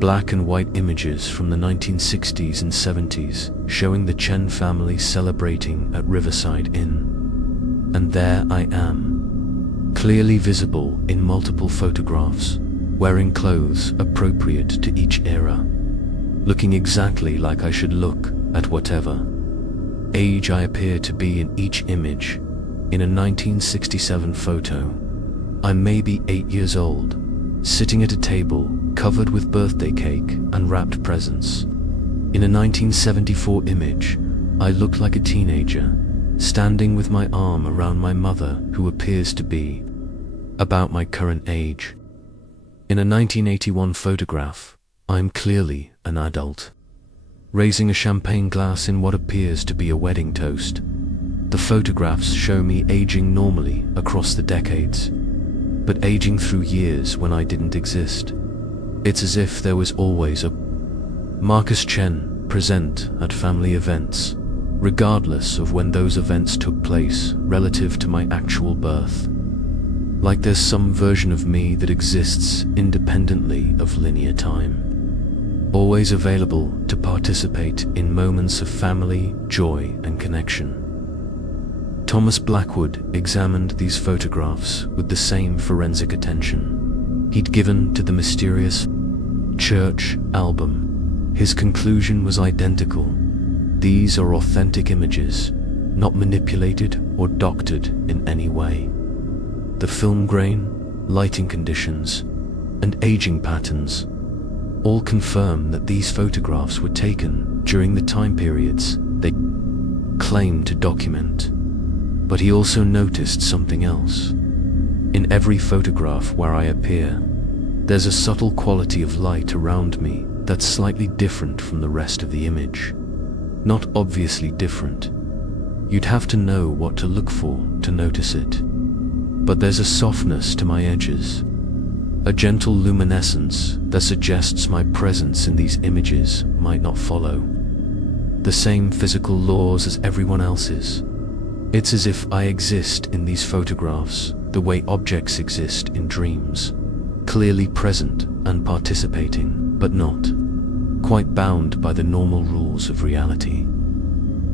Black and white images from the 1960s and 70s showing the Chen family celebrating at Riverside Inn. And there I am, clearly visible in multiple photographs, wearing clothes appropriate to each era, looking exactly like I should look at whatever age I appear to be in each image. In a 1967 photo, I'm maybe 8 years old, sitting at a table covered with birthday cake and wrapped presents. In a 1974 image, I looked like a teenager, standing with my arm around my mother, who appears to be about my current age. In a 1981 photograph, I'm clearly an adult, raising a champagne glass in what appears to be a wedding toast. The photographs show me aging normally across the decades, but aging through years when I didn't exist. It's as if there was always a Marcus Chen present at family events, regardless of when those events took place relative to my actual birth. Like there's some version of me that exists independently of linear time, always available to participate in moments of family, joy, and connection. Thomas Blackwood examined these photographs with the same forensic attention he'd given to the mysterious Church album. His conclusion was identical. These are authentic images, not manipulated or doctored in any way. The film grain, lighting conditions, and aging patterns all confirm that these photographs were taken during the time periods they claim to document. But he also noticed something else. In every photograph where I appear, there's a subtle quality of light around me that's slightly different from the rest of the image. Not obviously different. You'd have to know what to look for to notice it. But there's a softness to my edges, a gentle luminescence that suggests my presence in these images might not follow the same physical laws as everyone else's. It's as if I exist in these photographs the way objects exist in dreams, clearly present and participating, but not quite bound by the normal rules of reality.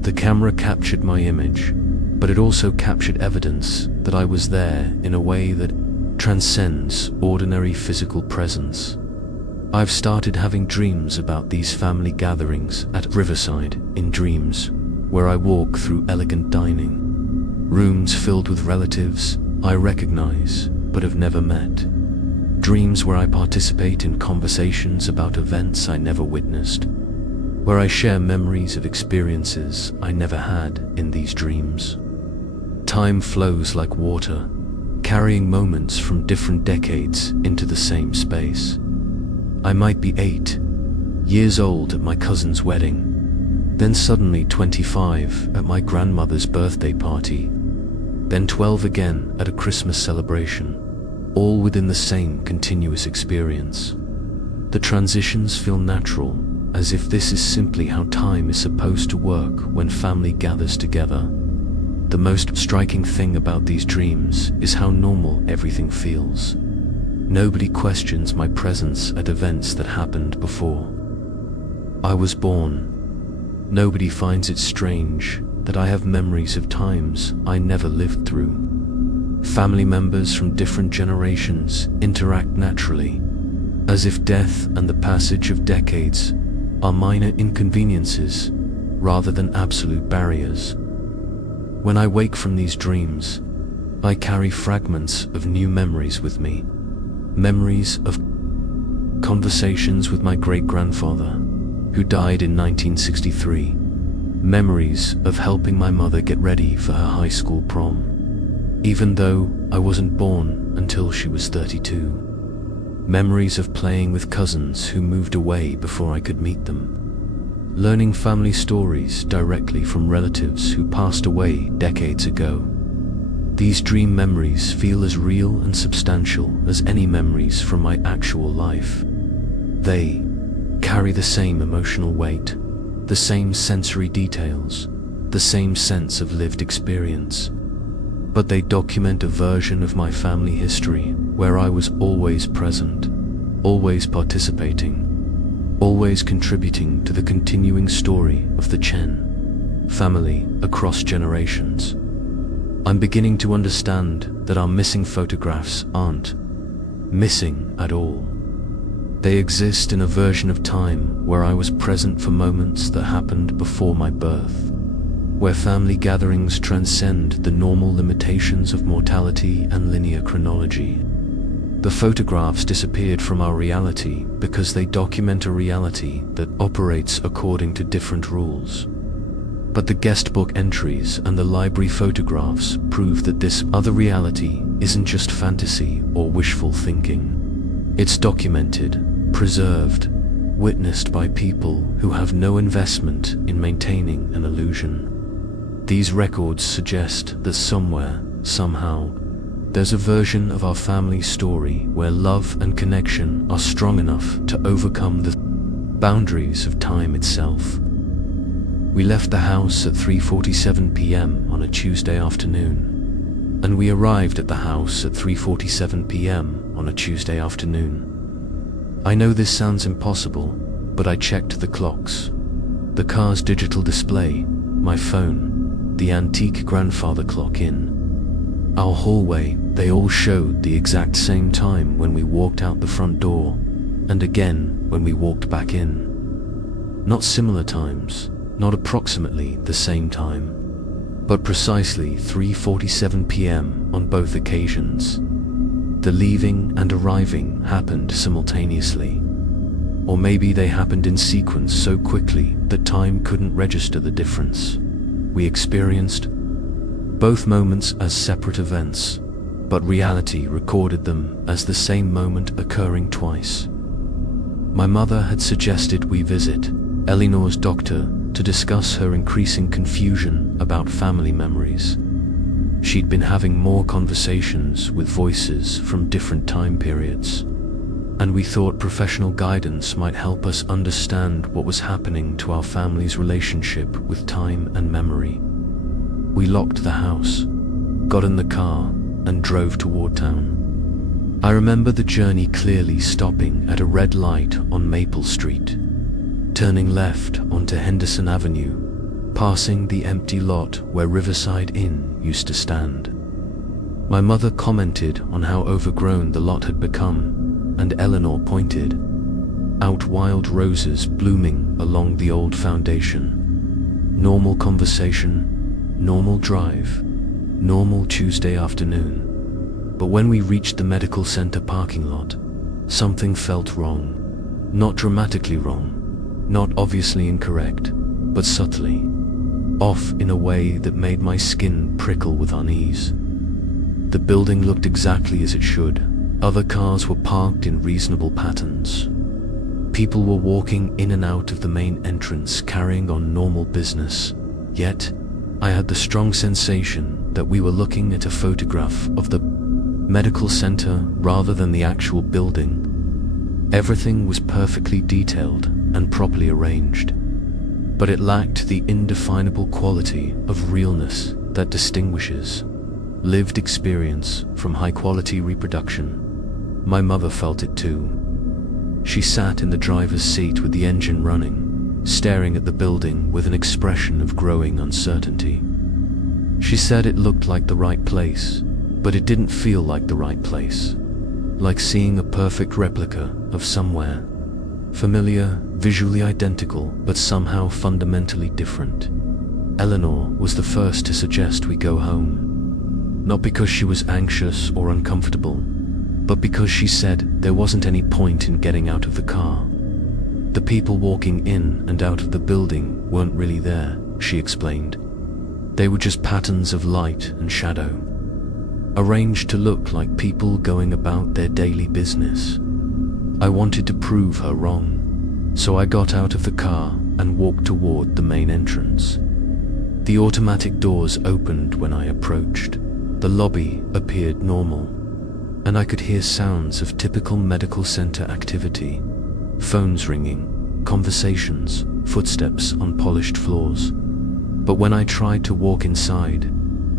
The camera captured my image, but it also captured evidence that I was there in a way that transcends ordinary physical presence. I've started having dreams about these family gatherings at Riverside, in dreams where I walk through elegant dining rooms filled with relatives I recognize but have never met. Dreams where I participate in conversations about events I never witnessed, where I share memories of experiences I never had in these dreams. Time flows like water, carrying moments from different decades into the same space. I might be 8 years old at my cousin's wedding, then suddenly 25 at my grandmother's birthday party, then 12 again at a Christmas celebration, all within the same continuous experience. The transitions feel natural, as if this is simply how time is supposed to work when family gathers together. The most striking thing about these dreams is how normal everything feels. Nobody questions my presence at events that happened before I was born. Nobody finds it strange that I have memories of times I never lived through. Family members from different generations interact naturally, as if death and the passage of decades are minor inconveniences rather than absolute barriers. When I wake from these dreams, I carry fragments of new memories with me. Memories of conversations with my great-grandfather, who died in 1963. Memories of helping my mother get ready for her high school prom, even though I wasn't born until she was 32. Memories of playing with cousins who moved away before I could meet them. Learning family stories directly from relatives who passed away decades ago. These dream memories feel as real and substantial as any memories from my actual life. They carry the same emotional weight, the same sensory details, the same sense of lived experience. But they document a version of my family history where I was always present, always participating, always contributing to the continuing story of the Chen family across generations. I'm beginning to understand that our missing photographs aren't missing at all. They exist in a version of time where I was present for moments that happened before my birth, where family gatherings transcend the normal limitations of mortality and linear chronology. The photographs disappeared from our reality because they document a reality that operates according to different rules. But the guest book entries and the library photographs prove that this other reality isn't just fantasy or wishful thinking. It's documented, preserved, witnessed by people who have no investment in maintaining an illusion. These records suggest that somewhere, somehow, there's a version of our family story where love and connection are strong enough to overcome the boundaries of time itself. We left the house at 3:47 p.m. on a Tuesday afternoon, and we arrived at the house at 3:47 p.m. on a Tuesday afternoon. I know this sounds impossible, but I checked the clocks, the car's digital display, my phone, the antique grandfather clock in our hallway. They all showed the exact same time when we walked out the front door, and again when we walked back in. Not similar times, not approximately the same time, but precisely 3:47 p.m. on both occasions. The leaving and arriving happened simultaneously. Or maybe they happened in sequence so quickly that time couldn't register the difference. We experienced both moments as separate events, but reality recorded them as the same moment occurring twice. My mother had suggested we visit Eleanor's doctor to discuss her increasing confusion about family memories. She'd been having more conversations with voices from different time periods, and we thought professional guidance might help us understand what was happening to our family's relationship with time and memory. We locked the house, got in the car, and drove toward town. I remember the journey clearly, stopping at a red light on Maple Street, turning left onto Henderson Avenue, passing the empty lot where Riverside Inn used to stand. My mother commented on how overgrown the lot had become, and Eleanor pointed out wild roses blooming along the old foundation. Normal conversation, normal drive, normal Tuesday afternoon. But when we reached the medical center parking lot, something felt wrong. Not dramatically wrong, not obviously incorrect, but subtly off in a way that made my skin prickle with unease. The building looked exactly as it should. Other cars were parked in reasonable patterns. People were walking in and out of the main entrance carrying on normal business. Yet, I had the strong sensation that we were looking at a photograph of the medical center rather than the actual building. Everything was perfectly detailed and properly arranged, but it lacked the indefinable quality of realness that distinguishes lived experience from high-quality reproduction. My mother felt it too. She sat in the driver's seat with the engine running, staring at the building with an expression of growing uncertainty. She said it looked like the right place, but it didn't feel like the right place. Like seeing a perfect replica of somewhere. Familiar, visually identical, but somehow fundamentally different. Eleanor was the first to suggest we go home. Not because she was anxious or uncomfortable, but because she said there wasn't any point in getting out of the car. The people walking in and out of the building weren't really there, she explained. They were just patterns of light and shadow, arranged to look like people going about their daily business. I wanted to prove her wrong, so I got out of the car and walked toward the main entrance. The automatic doors opened when I approached. The lobby appeared normal, and I could hear sounds of typical medical center activity. Phones ringing, conversations, footsteps on polished floors. But when I tried to walk inside,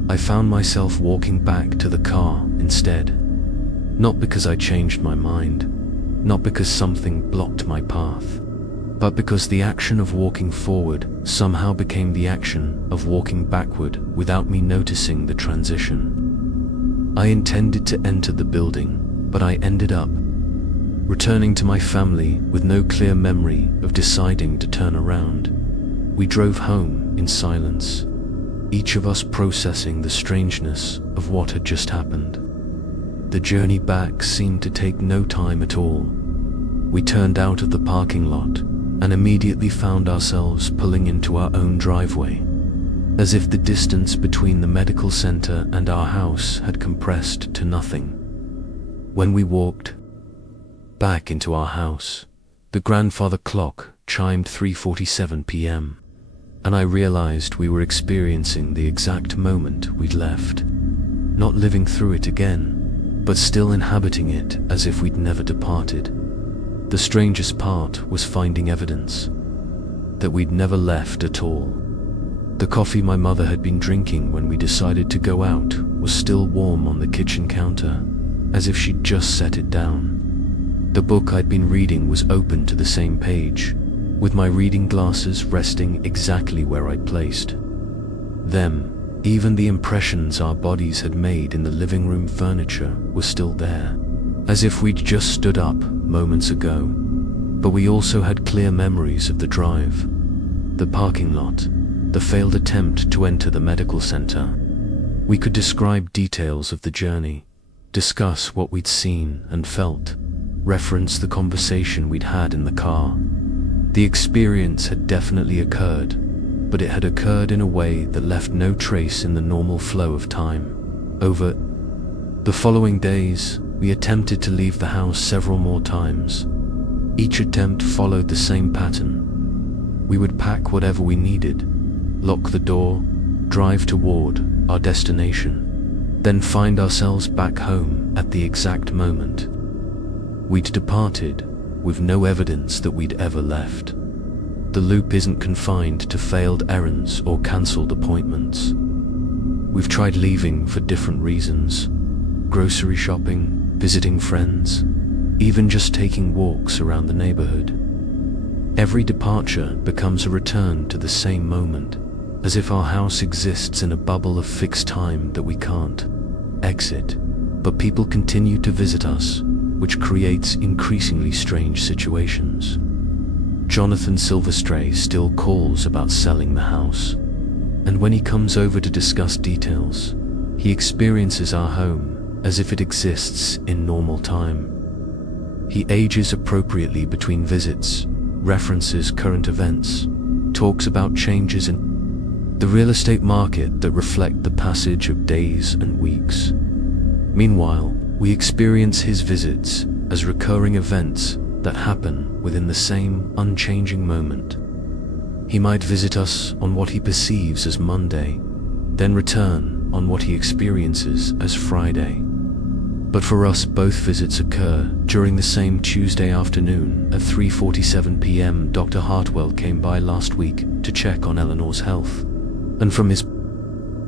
I found myself walking back to the car instead. Not because I changed my mind, not because something blocked my path, but because the action of walking forward somehow became the action of walking backward without me noticing the transition. I intended to enter the building, but I ended up returning to my family with no clear memory of deciding to turn around. We drove home in silence, each of us processing the strangeness of what had just happened. The journey back seemed to take no time at all. We turned out of the parking lot and immediately found ourselves pulling into our own driveway, as if the distance between the medical center and our house had compressed to nothing. When we walked back into our house, the grandfather clock chimed 3:47 p.m., and I realized we were experiencing the exact moment we'd left, not living through it again, but still inhabiting it as if we'd never departed. The strangest part was finding evidence that we'd never left at all. The coffee my mother had been drinking when we decided to go out was still warm on the kitchen counter, as if she'd just set it down. The book I'd been reading was open to the same page, with my reading glasses resting exactly where I'd placed them. Even the impressions our bodies had made in the living room furniture were still there, as if we'd just stood up moments ago. But we also had clear memories of the drive, the parking lot, the failed attempt to enter the medical center. We could describe details of the journey, discuss what we'd seen and felt, reference the conversation we'd had in the car. The experience had definitely occurred, but it had occurred in a way that left no trace in the normal flow of time. Over the following days, we attempted to leave the house several more times. Each attempt followed the same pattern. We would pack whatever we needed, lock the door, drive toward our destination, then find ourselves back home at the exact moment we'd departed, with no evidence that we'd ever left. The loop isn't confined to failed errands or cancelled appointments. We've tried leaving for different reasons: grocery shopping, visiting friends, even just taking walks around the neighborhood. Every departure becomes a return to the same moment, as if our house exists in a bubble of fixed time that we can't exit. But people continue to visit us, which creates increasingly strange situations. Jonathan Silverstray still calls about selling the house, and when he comes over to discuss details, he experiences our home as if it exists in normal time. He ages appropriately between visits, references current events, talks about changes in the real estate market that reflect the passage of days and weeks. Meanwhile, we experience his visits as recurring events that happen within the same unchanging moment. He might visit us on what he perceives as Monday, then return on what he experiences as Friday. But for us, both visits occur during the same Tuesday afternoon at 3:47 p.m. Dr. Hartwell came by last week to check on Eleanor's health, and from his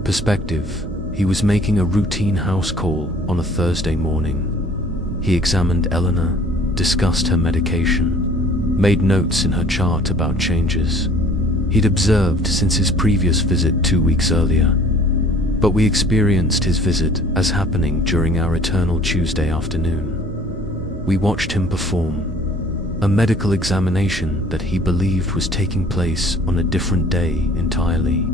perspective, he was making a routine house call on a Thursday morning. He examined Eleanor, discussed her medication, made notes in her chart about changes he'd observed since his previous visit 2 weeks earlier. But we experienced his visit as happening during our eternal Tuesday afternoon. We watched him perform a medical examination that he believed was taking place on a different day entirely,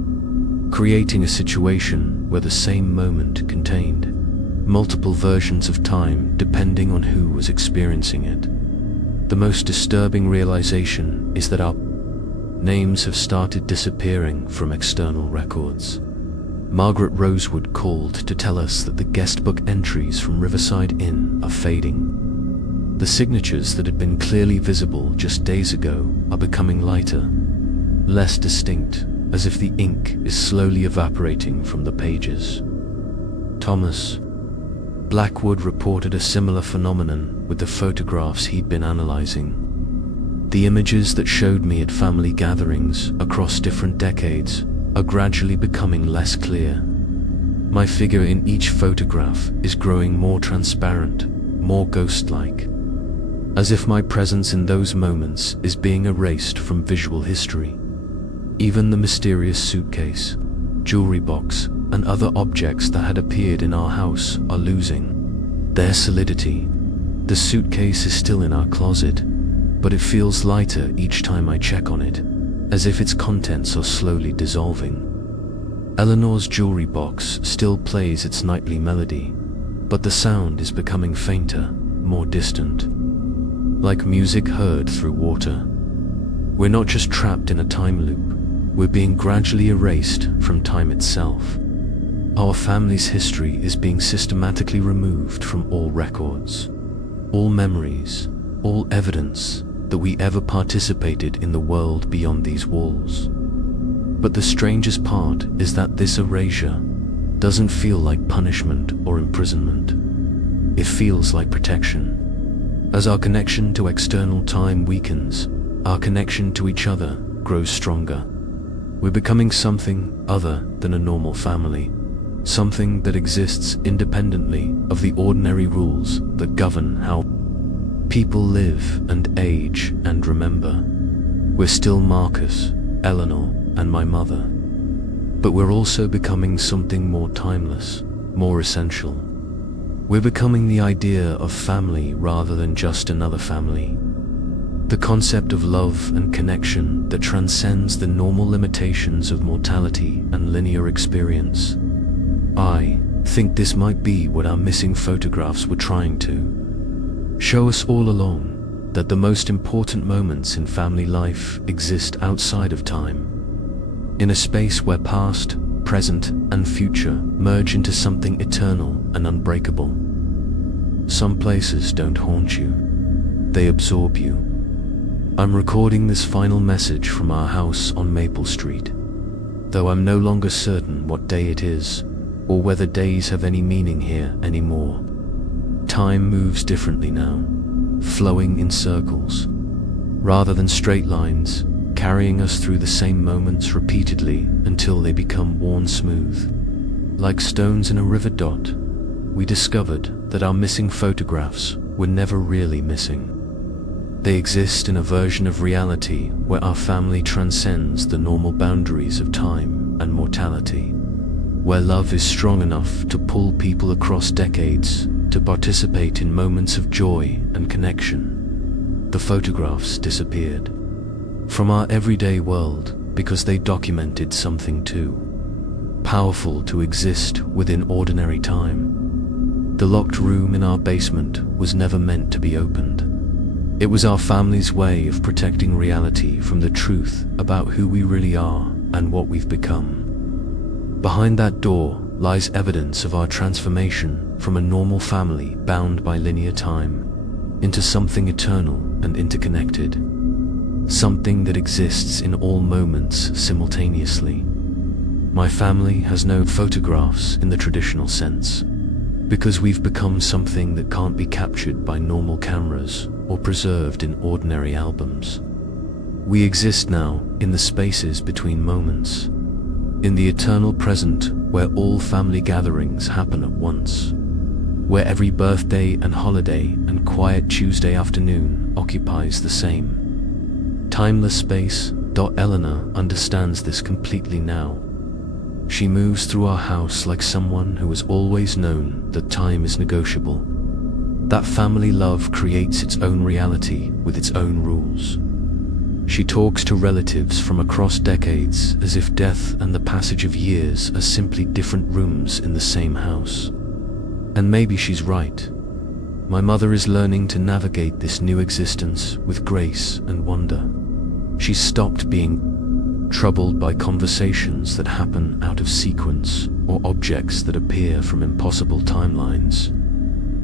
creating a situation where the same moment contained multiple versions of time depending on who was experiencing it. The most disturbing realization is that our names have started disappearing from external records. Margaret Rosewood called to tell us that the guest book entries from Riverside Inn are fading. The signatures that had been clearly visible just days ago are becoming lighter, less distinct, as if the ink is slowly evaporating from the pages. Thomas Blackwood reported a similar phenomenon with the photographs he'd been analyzing. The images that showed me at family gatherings across different decades are gradually becoming less clear. My figure in each photograph is growing more transparent, more ghost-like, as if my presence in those moments is being erased from visual history. Even the mysterious suitcase, jewelry box, and other objects that had appeared in our house are losing their solidity. The suitcase is still in our closet, but it feels lighter each time I check on it, as if its contents are slowly dissolving. Eleanor's jewelry box still plays its nightly melody, but the sound is becoming fainter, more distant, like music heard through water. We're not just trapped in a time loop, we're being gradually erased from time itself. Our family's history is being systematically removed from all records, all memories, all evidence that we ever participated in the world beyond these walls. But the strangest part is that this erasure doesn't feel like punishment or imprisonment. It feels like protection. As our connection to external time weakens, our connection to each other grows stronger. We're becoming something other than a normal family, something that exists independently of the ordinary rules that govern how people live and age and remember. We're still Marcus, Eleanor, and my mother, but we're also becoming something more timeless, more essential. We're becoming the idea of family rather than just another family. The concept of love and connection that transcends the normal limitations of mortality and linear experience. I think this might be what our missing photographs were trying to show us all along, that the most important moments in family life exist outside of time, in a space where past, present, and future merge into something eternal and unbreakable. Some places don't haunt you, they absorb you. I'm recording this final message from our house on Maple Street, though I'm no longer certain what day it is, or whether days have any meaning here anymore. Time moves differently now, flowing in circles, rather than straight lines, carrying us through the same moments repeatedly until they become worn smooth. Like stones in a river dot, we discovered that our missing photographs were never really missing. They exist in a version of reality where our family transcends the normal boundaries of time and mortality, where love is strong enough to pull people across decades to participate in moments of joy and connection. The photographs disappeared from our everyday world because they documented something too powerful to exist within ordinary time. The locked room in our basement was never meant to be opened. It was our family's way of protecting reality from the truth about who we really are and what we've become. Behind that door lies evidence of our transformation from a normal family bound by linear time into something eternal and interconnected, something that exists in all moments simultaneously. My family has no photographs in the traditional sense, because we've become something that can't be captured by normal cameras or preserved in ordinary albums. We exist now in the spaces between moments, in the eternal present where all family gatherings happen at once, where every birthday and holiday and quiet Tuesday afternoon occupies the same timeless space. Eleanor understands this completely now. She moves through our house like someone who has always known that time is negotiable, that family love creates its own reality with its own rules. She talks to relatives from across decades as if death and the passage of years are simply different rooms in the same house. And maybe she's right. My mother is learning to navigate this new existence with grace and wonder. She's stopped being troubled by conversations that happen out of sequence or objects that appear from impossible timelines.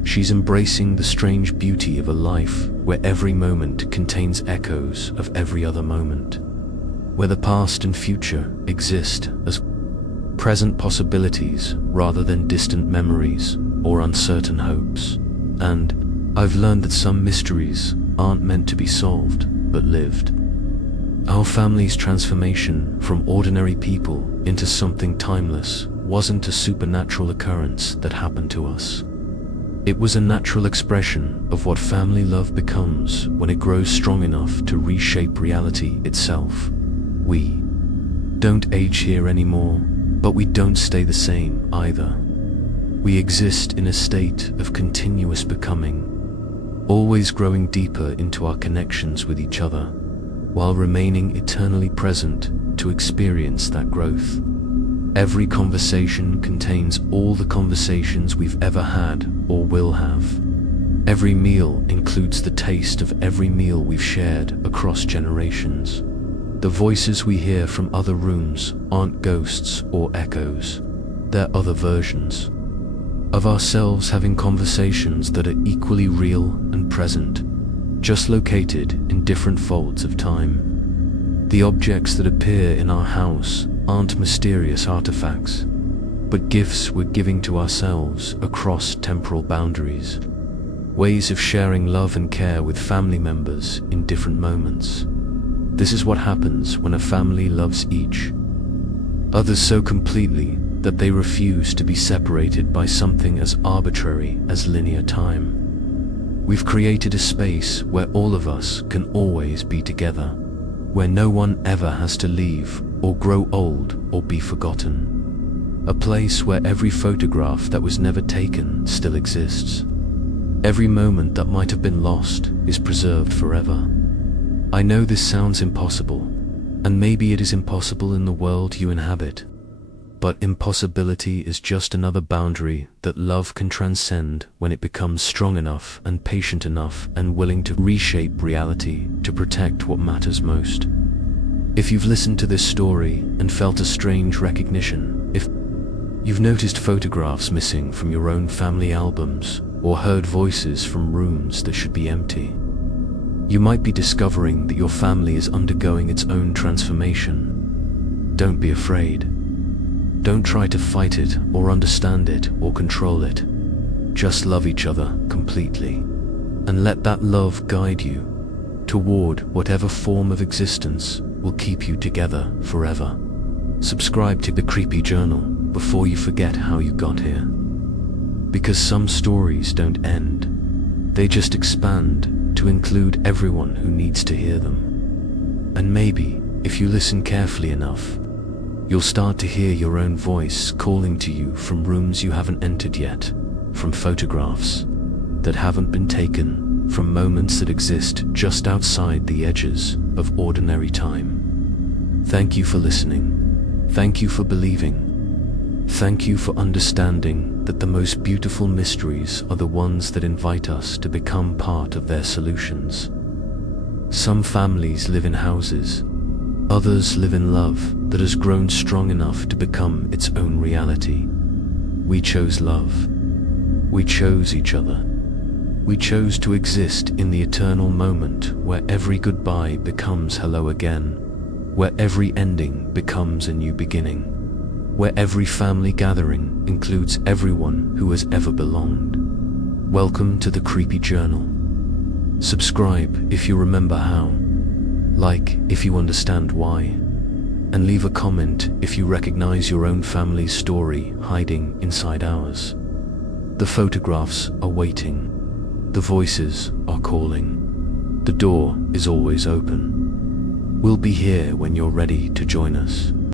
She's embracing the strange beauty of a life where every moment contains echoes of every other moment, where the past and future exist as present possibilities rather than distant memories or uncertain hopes. And I've learned that some mysteries aren't meant to be solved, but lived. Our family's transformation from ordinary people into something timeless wasn't a supernatural occurrence that happened to us. It was a natural expression of what family love becomes when it grows strong enough to reshape reality itself. We don't age here anymore, but we don't stay the same either. We exist in a state of continuous becoming, always growing deeper into our connections with each other, while remaining eternally present to experience that growth. Every conversation contains all the conversations we've ever had or will have. Every meal includes the taste of every meal we've shared across generations. The voices we hear from other rooms aren't ghosts or echoes. They're other versions of ourselves having conversations that are equally real and present, just located in different folds of time. The objects that appear in our house aren't mysterious artifacts, but gifts we're giving to ourselves across temporal boundaries. Ways of sharing love and care with family members in different moments. This is what happens when a family loves each others so completely that they refuse to be separated by something as arbitrary as linear time. We've created a space where all of us can always be together, where no one ever has to leave or grow old or be forgotten. A place where every photograph that was never taken still exists. Every moment that might have been lost is preserved forever. I know this sounds impossible, and maybe it is impossible in the world you inhabit, but impossibility is just another boundary that love can transcend when it becomes strong enough and patient enough and willing to reshape reality to protect what matters most. If you've listened to this story and felt a strange recognition, if you've noticed photographs missing from your own family albums, or heard voices from rooms that should be empty, you might be discovering that your family is undergoing its own transformation. Don't be afraid. Don't try to fight it or understand it or control it. Just love each other completely, and let that love guide you toward whatever form of existence will keep you together forever. Subscribe to the Creepy Journal before you forget how you got here. Because some stories don't end, they just expand to include everyone who needs to hear them. And maybe, if you listen carefully enough, you'll start to hear your own voice calling to you from rooms you haven't entered yet, from photographs that haven't been taken, from moments that exist just outside the edges of ordinary time. Thank you for listening. Thank you for believing. Thank you for understanding that the most beautiful mysteries are the ones that invite us to become part of their solutions. Some families live in houses. Others live in love that has grown strong enough to become its own reality. We chose love. We chose each other. We chose to exist in the eternal moment where every goodbye becomes hello again, where every ending becomes a new beginning, where every family gathering includes everyone who has ever belonged. Welcome to the Creepy Journal. Subscribe if you remember how. Like if you understand why, and leave a comment if you recognize your own family's story hiding inside ours. The photographs are waiting. The voices are calling. The door is always open. We'll be here when you're ready to join us.